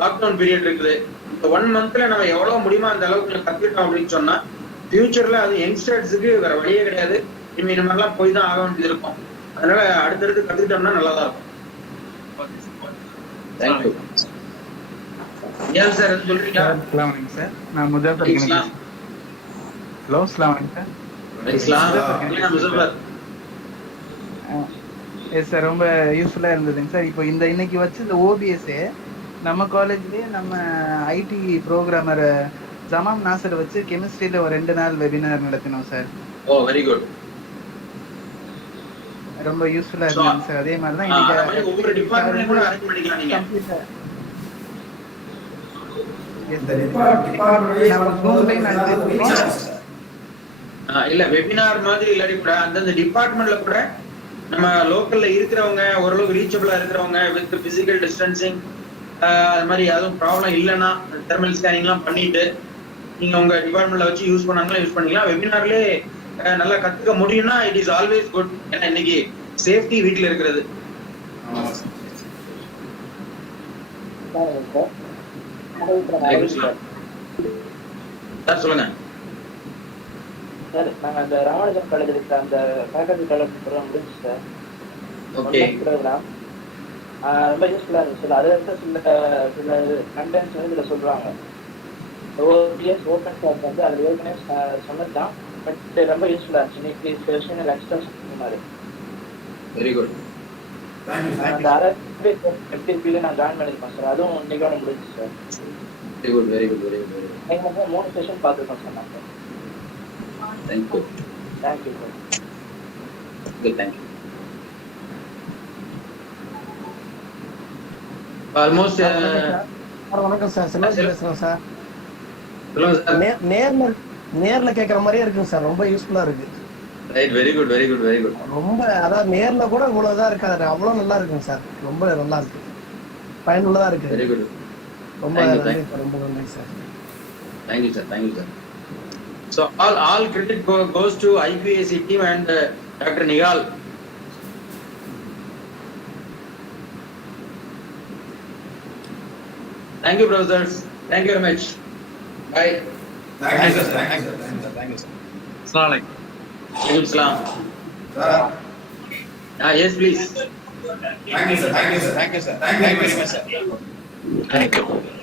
லாக்டவுன் பீரியட் இருக்குது. இந்த 1 monthல நம்ம எவ்வளவு முடியுமோ அந்த அளவுக்கு கத்துக்கிட்டோம் அப்படின்னு சொன்னா ஃபியூச்சர்ல அது யங்ஸ்டர்ஸுக்கு வேற வழியே கிடையாது. இனிமே இந்த மாதிரிலாம் போய் தான் ஆக வேண்டியது இருக்கும். அதனால அடுத்தடுத்து கத்துக்கிட்டோம்னா நல்லா தான் இருக்கும். தேங்க்யூ. ஏன் சார் எது சொல்றீங்க? அஸ்ஸலாமு அலைக்கும் சார். நான் முஜாஃபர் கேக்குறேன். ஹலோ, அஸ்ஸலாமு அலைக்கும் சார். முஜாஃபர். எஸ் சார், ரொம்ப யூஸ்ஃபுல்லா இருந்ததுங்க சார். இப்போ இன்னைக்கு வச்சு இந்த ஓபிஎஸ் நம்ம காலேஜ்லயே நம்ம ஐடி ப்ரோக்ராமர் ஜமாம் நாசர் வச்சு கெமிஸ்ட்ரியில ஒரு 2 நாள் வெபினார் நடத்தினோம் சார். ஓ வெரி குட். ரொம்ப யூஸ்ஃபுல்லா இருந்துச்சு சார். அதே மாதிரி தான் இன்னைக்கு ஒவ்வொரு டிபார்ட்மென்ட்லயும் கூட அரேஞ்ச் பண்ணிக்கலாம் நீங்க. இல்ல வெபினார் மாதிரி இல்லாட்டி கூட அந்தந்த டிபார்ட்மெண்ட்ல கூட நம்ம லோக்கல்ல இருக்கிறவங்க, ஓரளவுக்கு ரீச்சபிளா இருக்கிறவங்க வித் பிசிக்கல் டிஸ்டன்சிங் அது மாதிரி அதுவும் ப்ராப்ளம் இல்லைன்னா தெர்மல் ஸ்கேனிங் எல்லாம் பண்ணிட்டு நீங்க உங்க டிபார்ட்மெண்ட்ல வச்சு யூஸ் பண்ணாங்களா யூஸ் பண்ணிக்கலாம். வெபினார்லயே நல்லா கத்துக்க முடியும்னா இட் இஸ் ஆல்வேஸ் குட். ஏன்னா இன்னைக்கு சேஃப்டி வீட்டுல இருக்கிறது. சார் சொல்லுங்க சார். நாங்க அந்த ராமானுஜம் காலேஜ் இருக்கிற அந்த ஃபேக்கல்டி டெவலப்மெண்ட் ப்ரோக்ராம் முடிஞ்சு சார். ஓகே. ப்ரோக்ராம் ரொம்ப யூஸ்ஃபுல்லா இருந்துச்சு. அதுல இருக்க சில கண்டென்ட்ஸ் வந்து இதுல சொல்றாங்க. ஓபிஎஸ் ஓப்பன் கிளாஸ் வந்து அதுல ஏற்கனவே சொன்னதுதான், பட் ரொம்ப யூஸ்ஃபுல்லா இருந்துச்சு. இன்னைக்கு சில விஷயங்கள் எக்ஸ்ட்ரா சொன்ன மாதிரி. Very good. அந்த அரபிக் எஃப்டிபில நான் ஜாயின் பண்ணிருக்கேன் சார். அதுவும் இன்னைக்கோட முடிஞ்சு sir. Very good very good very good. நீங்க வந்து 3 செஷன் பார்த்துருக்கோம் சார் நான். Thank you thank you sir. Good thank you. Almost வணக்கம் சார். செல்வராஜ் பேசுறேன் சார். சொல்லுங்க சார். நேர்ல கேக்குற மாதிரியே இருக்குங்க சார். ரொம்ப யூஸ்ஃபுல்லா இருக்கு. Right. Very good very good very good. ரொம்ப அதாவது நேர்ல கூட இவ்வளவுதான் இருக்காது, அவ்வளவு நல்லா இருக்குங்க சார். ரொம்ப நல்லா இருக்கு, பயனுள்ளதா இருக்கு. Very good. ரொம்ப நன்றி சார். ரொம்ப நன்றி sir. Thank you sir. Thank you sir. So all credit goes to IPAC team and Dr. Nihal. Thank you, brothers. Thank you very much. Bye. Thank you, sir. Thank you, sir. Thank you, sir. Thank you, sir. அஸ்ஸலாமு அலைக்கும். Walaikum salam. Sir. Yes, please. Thank you, sir. Thank you, sir. Thank you, sir. Thank you very much, sir. Thank you.